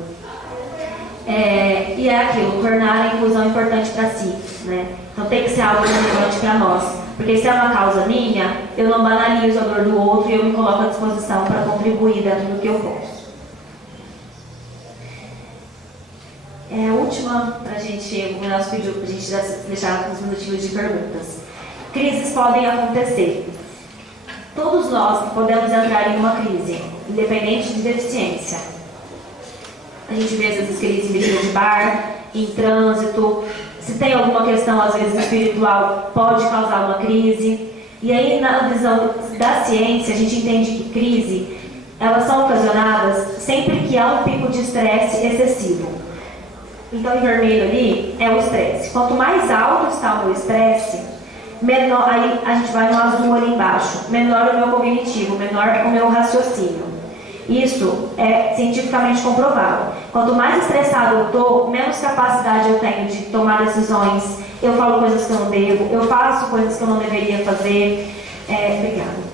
E é aquilo, tornar a inclusão importante para si, né? Então tem que ser algo relevante para nós. Porque se é uma causa minha, eu não banalizo a dor do outro e eu me coloco à disposição para contribuir dentro do que eu posso. A última, para a gente, o nosso pedido para a gente deixar uns minutinhos de perguntas. Crises podem acontecer. Todos nós podemos entrar em uma crise, independente de deficiência. A gente vê às vezes crises em fila de bar, em trânsito. Se tem alguma questão, às vezes, espiritual, pode causar uma crise. E aí, na visão da ciência, a gente entende que crise, elas são ocasionadas sempre que há um pico de estresse excessivo. Então, em vermelho ali, é o estresse. Quanto mais alto está o meu estresse, menor, aí a gente vai no azul ali embaixo, menor o meu cognitivo, menor o meu raciocínio. Isso é cientificamente comprovado. Quanto mais estressado eu estou, menos capacidade eu tenho de tomar decisões. Eu falo coisas que eu não devo, eu faço coisas que eu não deveria fazer. Obrigada.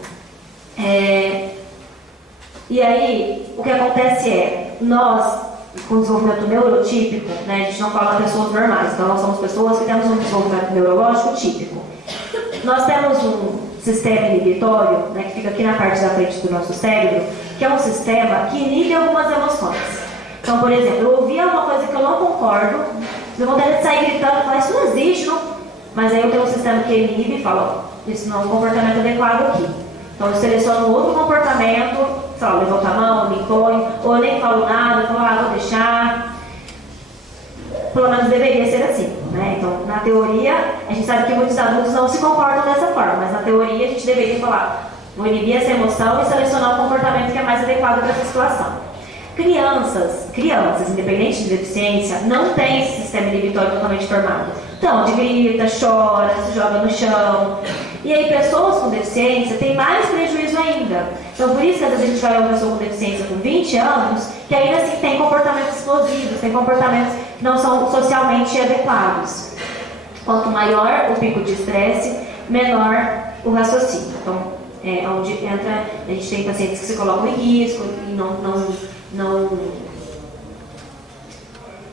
E aí, o que acontece é, nós, com desenvolvimento neurotípico, né, a gente não fala pessoas normais, então nós somos pessoas que temos um desenvolvimento neurológico típico. Nós temos um sistema inibitório, né, que fica aqui na parte da frente do nosso cérebro, que é um sistema que inibe algumas emoções. Então, por exemplo, eu ouvi alguma coisa que eu não concordo, eu vou vontade de sair gritando e falar, isso não existe, não. Mas aí eu tenho um sistema que inibe e fala, isso não é um comportamento adequado aqui. Então eu seleciono outro comportamento, sei lá, levanto a mão, me impõe, ou eu nem falo nada, eu falo, vou deixar. Pelo menos deveria ser assim, né? Então, na teoria, a gente sabe que muitos adultos não se comportam dessa forma, mas na teoria a gente deveria falar, vou inibir essa emoção e selecionar um comportamento que é mais adequado para essa situação. Crianças, independente de deficiência, não têm esse sistema inibitório totalmente formado. Então, de grita, chora, se joga no chão. E aí, pessoas com deficiência têm mais prejuízo ainda. Então, por isso que às vezes a gente vai ver uma pessoa com deficiência com 20 anos, que ainda assim tem comportamentos explosivos, tem comportamentos que não são socialmente adequados. Quanto maior o pico de estresse, menor o raciocínio. Então, onde entra, a gente tem pacientes que se colocam em risco e não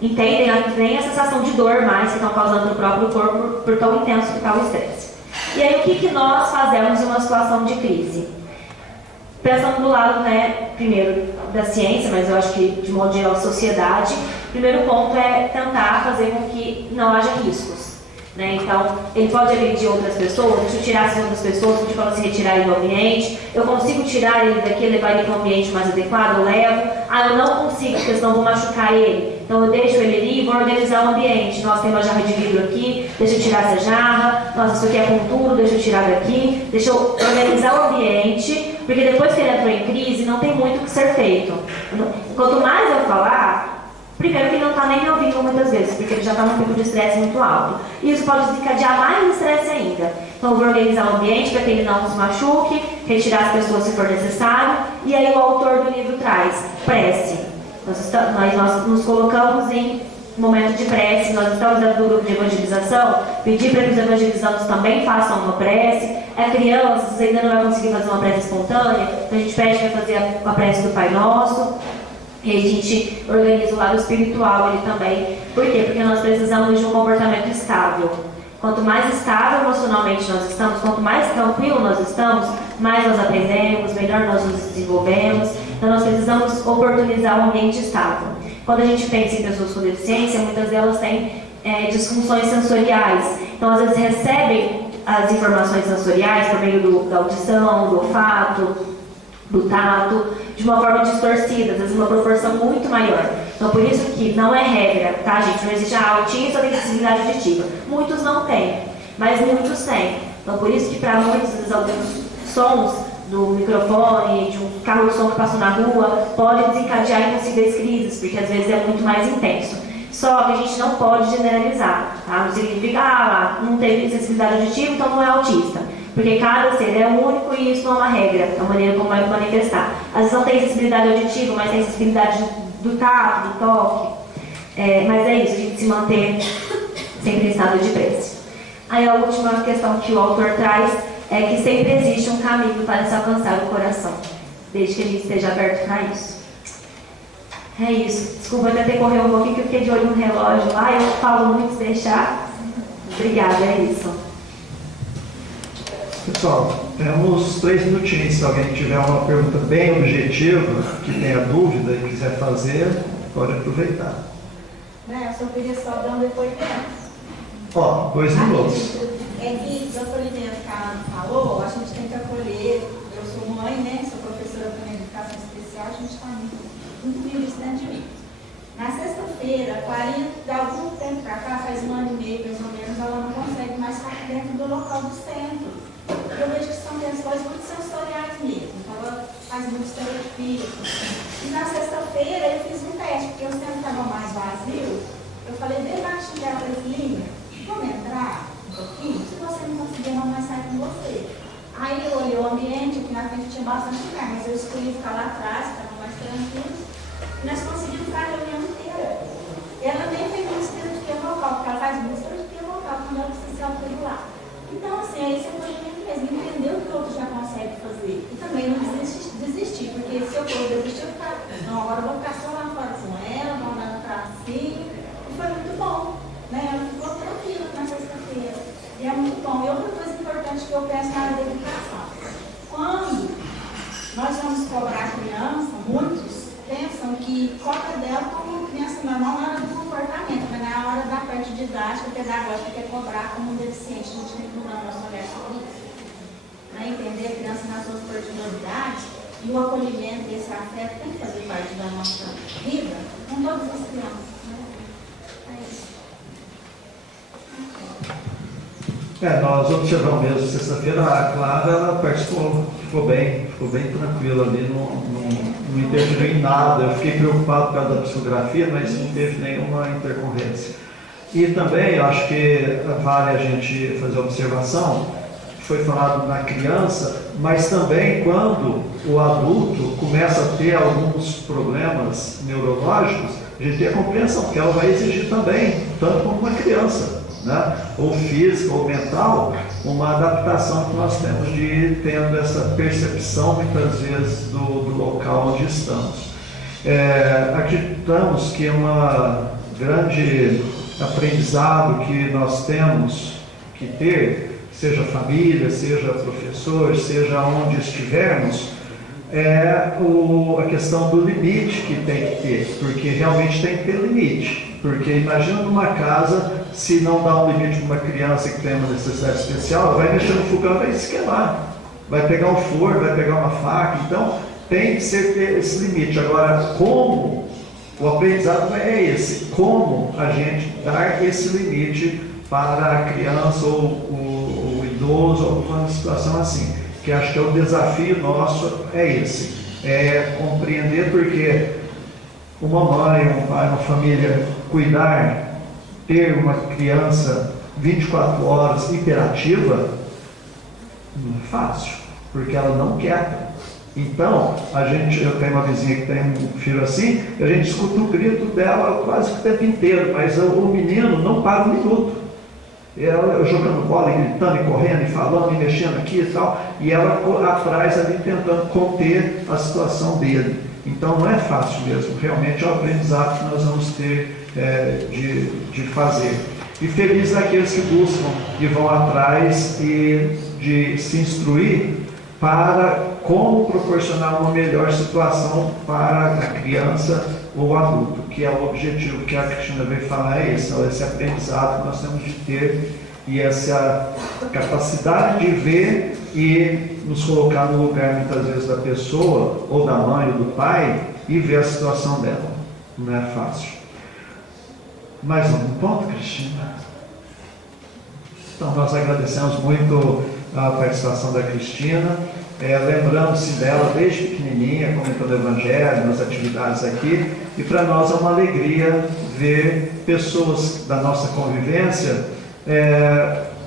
entendem nem a sensação de dor mais que estão causando no próprio corpo por tão intenso que está o estresse. E aí, o que nós fazemos em uma situação de crise? Pensando do lado, né, primeiro da ciência, mas eu acho que de modo geral sociedade, o primeiro ponto é tentar fazer com que não haja riscos. Né? Então, ele pode agredir outras pessoas, deixa eu tirar essas outras pessoas, pode falar assim, retirar ele do ambiente, eu consigo tirar ele daqui, levar ele para um ambiente mais adequado, eu levo, eu não consigo, porque senão eu vou machucar ele, então eu deixo ele ali e vou organizar o ambiente. Nossa, tem uma jarra de vidro aqui, deixa eu tirar essa jarra, nossa, isso aqui é com tudo, deixa eu tirar daqui, deixa eu organizar o ambiente, porque depois que ele entrou em crise, não tem muito o que ser feito. Quanto mais eu falar, primeiro que ele não está nem me ouvindo muitas vezes, porque ele já está num pico de estresse muito alto. E isso pode desencadear mais estresse ainda. Então eu vou organizar o ambiente para que ele não se machuque, retirar as pessoas se for necessário. E aí o autor do livro traz prece. Nós nos colocamos em momento de prece, nós estamos dentro do grupo de evangelização, pedir para que os evangelizantes também façam uma prece. É criança, você ainda não vai conseguir fazer uma prece espontânea, então a gente pede para fazer a prece do Pai Nosso. E a gente organiza o lado espiritual ali também. Por quê? Porque nós precisamos de um comportamento estável. Quanto mais estável emocionalmente nós estamos, quanto mais tranquilo nós estamos, mais nós aprendemos, melhor nós nos desenvolvemos. Então nós precisamos oportunizar um ambiente estável. Quando a gente pensa em pessoas com deficiência, muitas delas têm disfunções sensoriais. Então às vezes recebem as informações sensoriais por meio da audição, do olfato, do tato, de uma forma distorcida, às vezes uma proporção muito maior. Então por isso que não é regra, tá gente? Não existe autista tem sensibilidade auditiva. Muitos não têm, mas muitos têm. Então por isso que para muitos, às vezes, alguns sons do microfone, de um carro de som que passa na rua, pode desencadear impossíveis crises, porque às vezes é muito mais intenso. Só que a gente não pode generalizar, tá? Não significa, não teve sensibilidade auditiva, então não é autista. Porque cada ser é único e isso não é uma regra, é a maneira como vai manifestar. Às vezes não tem sensibilidade auditiva, mas tem sensibilidade do tato, do toque. Mas é isso, a gente se manter sempre em estado de prece. Aí a última questão que o autor traz é que sempre existe um caminho para se alcançar o coração, desde que a gente esteja aberto para isso. É isso. Desculpa, eu tentei correr um pouquinho, que eu fiquei de olho no relógio lá, eu falo muito se deixar. Obrigada, é isso. Pessoal, temos 3 minutinhos. Se alguém tiver uma pergunta bem objetiva, que tenha dúvida e quiser fazer, pode aproveitar. Eu só queria só dar um depoimento. 2 minutos. É que o acolhimento que a Ana falou, a gente tem que acolher. Eu sou mãe, né? Sou professora também de educação especial, a gente está muito vivo isso dentro de mim. Na sexta-feira, de algum tempo para cá, faz 1 ano e meio, mais ou menos, ela não consegue mais estar dentro do local do centro. Eu vejo que são questões muito sensoriais mesmo, então ela faz muito estereotipia. E na sexta-feira eu fiz um teste, porque o centro estava mais vazio. Eu falei bem baixinho dela, Linha, vamos entrar um pouquinho? Se você não conseguir, não vai sair com você. Aí eu olhei o ambiente, aqui na frente tinha bastante lugar, mas eu escolhi ficar lá atrás, estava mais tranquilo. E nós conseguimos ficar a reunião inteira. Ela nem fez muito estereotipia vocal, porque ela faz muito estereotipia vocal quando ela precisa se autorizar. Então, assim, aí você pode mesmo entender o que o outro já consegue fazer. E também não desistir, porque se eu for desistir, eu ficar, não, agora eu vou ficar só lá fora com ela, vou andar pra cima. E foi muito bom, né? Ela ficou tranquila na sexta-feira. E é muito bom. E outra coisa importante que eu penso na área da educação. Quando nós vamos cobrar a criança, muitos pensam que cobra dela como uma criança normal na hora do comportamento, mas na hora da parte didática, pedagógica, que é cobrar como um deficiente. A gente tem que mudar o nosso olhar sobre isso. Entender a criança nas suas particularidades e o acolhimento e esse afeto tem que fazer parte da nossa vida com todas as crianças. É isso. Nós observamos mesmo sexta-feira, a Clara ela participou, ficou bem tranquila ali, não interferiu em nada. Eu fiquei preocupado por causa da psicografia, mas não teve nenhuma intercorrência. E também, eu acho que vale a gente fazer observação, foi falado na criança, mas também quando o adulto começa a ter alguns problemas neurológicos, a gente tem a compreensão, porque ela vai exigir também, tanto como uma criança. né? Ou física ou mental, uma adaptação que nós temos de ir tendo essa percepção muitas vezes do local onde estamos. Acreditamos que uma grande aprendizado que nós temos que ter, seja família, seja professor, seja onde estivermos, a questão do limite que tem que ter, porque realmente tem que ter limite. Porque imagina numa casa, se não dá um limite para uma criança que tem uma necessidade especial, vai mexer no fogão e vai se queimar, vai pegar um forno, vai pegar uma faca. Então tem que ser esse limite. Agora, como o aprendizado é esse? Como a gente dar esse limite para a criança ou o idoso, ou uma situação assim? Que acho que é o desafio nosso, é esse. É compreender, porque uma mãe, um pai, uma família, cuidar, ter uma criança 24 horas hiperativa, não é fácil, porque ela não quer. Então, eu tenho uma vizinha que tem um filho assim, e a gente escuta o grito dela quase que o tempo inteiro, mas o menino não para um minuto. Ela jogando bola, e gritando, e correndo, e falando, e mexendo aqui e tal, e ela atrás ali tentando conter a situação dele. Então não é fácil mesmo, realmente é um aprendizado que nós vamos ter de fazer. E feliz daqueles que buscam e vão atrás e de se instruir para como proporcionar uma melhor situação para a criança ou adulto, que é o objetivo que a Cristina veio falar, esse aprendizado que nós temos de ter e essa capacidade de ver e nos colocar no lugar muitas vezes da pessoa, ou da mãe ou do pai, e ver a situação dela. Não é fácil. Mais um ponto, Cristina? Então nós agradecemos muito a participação da Cristina, lembrando-se dela desde pequenininha, comentando o Evangelho, nas atividades aqui, e para nós é uma alegria ver pessoas da nossa convivência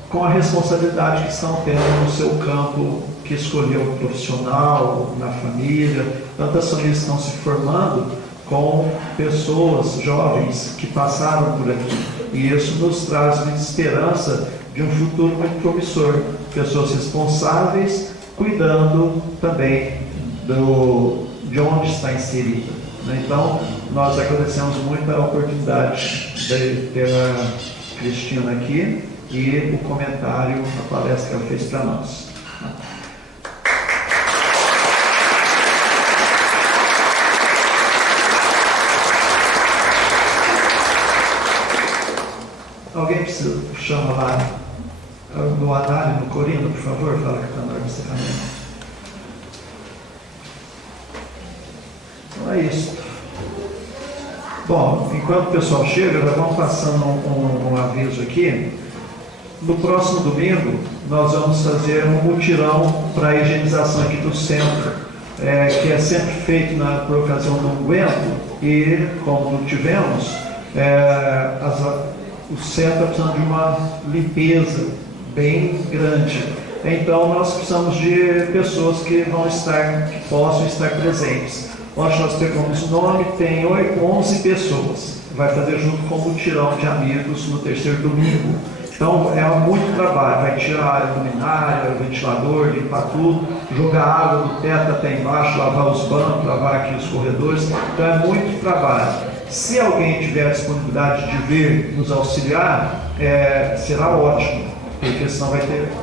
com a responsabilidade que estão tendo no seu campo que escolheu profissional, na família. Tantas famílias estão se formando com pessoas jovens que passaram por aqui, e isso nos traz muita esperança de um futuro muito promissor, pessoas responsáveis, cuidando também de onde está inserida. Então, nós agradecemos muito a oportunidade de ter a Cristina aqui e o comentário, a palestra que ela fez para nós. Alguém precisa chamar lá no Anário, no Corino, por favor, fala que está na hora do encerramento. Então é isso. Bom, enquanto o pessoal chega, já vamos passando um aviso aqui. No próximo domingo, nós vamos fazer um mutirão para a higienização aqui do centro, que é sempre feito por ocasião do unguento, e como não tivemos, o centro está precisando de uma limpeza bem grande. Então nós precisamos de pessoas que possam estar presentes. Hoje nós pegamos o nome, tem 11 pessoas. Vai fazer junto com o mutirão de amigos no terceiro domingo. Então é muito trabalho, vai tirar a luminária, o ventilador, limpar tudo, jogar água do teto até embaixo, lavar os bancos, lavar aqui os corredores. Então é muito trabalho. Se alguém tiver a disponibilidade de vir nos auxiliar, será ótimo, porque senão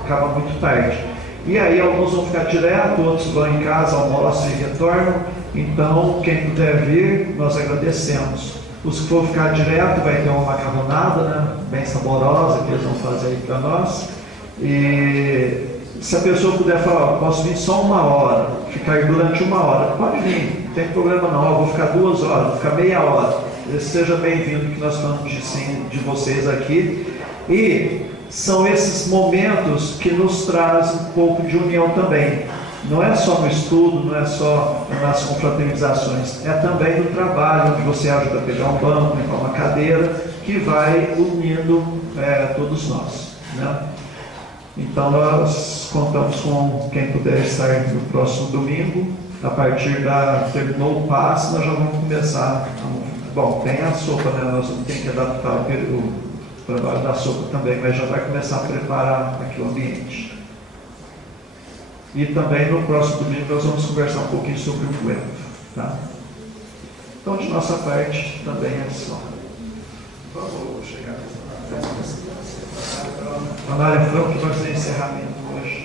acaba muito tarde. E aí alguns vão ficar direto, outros vão em casa, almoçam e retornam. Então quem puder vir, nós agradecemos. Os que for ficar direto vai ter uma macarronada, né, bem saborosa, que eles vão fazer aí para nós. E se a pessoa puder falar, posso vir só 1 hora, ficar aí durante 1 hora, pode vir, não tem problema não, eu vou ficar 2 horas, vou ficar meia hora. Seja bem-vindo, que nós falamos de vocês aqui. E são esses momentos que nos trazem um pouco de união também. Não é só no estudo, não é só nas confraternizações, é também no trabalho, onde você ajuda a pegar um banco, limpar uma cadeira, que vai unindo todos nós, né? Então nós contamos com quem puder estar no próximo domingo. A partir terminou o passe, nós já vamos começar. Bom, tem a sopa, né? Nós temos que adaptar o trabalho da sopa também, mas já vai começar a preparar aqui o ambiente. E também no próximo domingo nós vamos conversar um pouquinho sobre o Cuento, tá? Então, de nossa parte, também é só. Vamos chegar. Anália Franco, que nós temos encerramento hoje.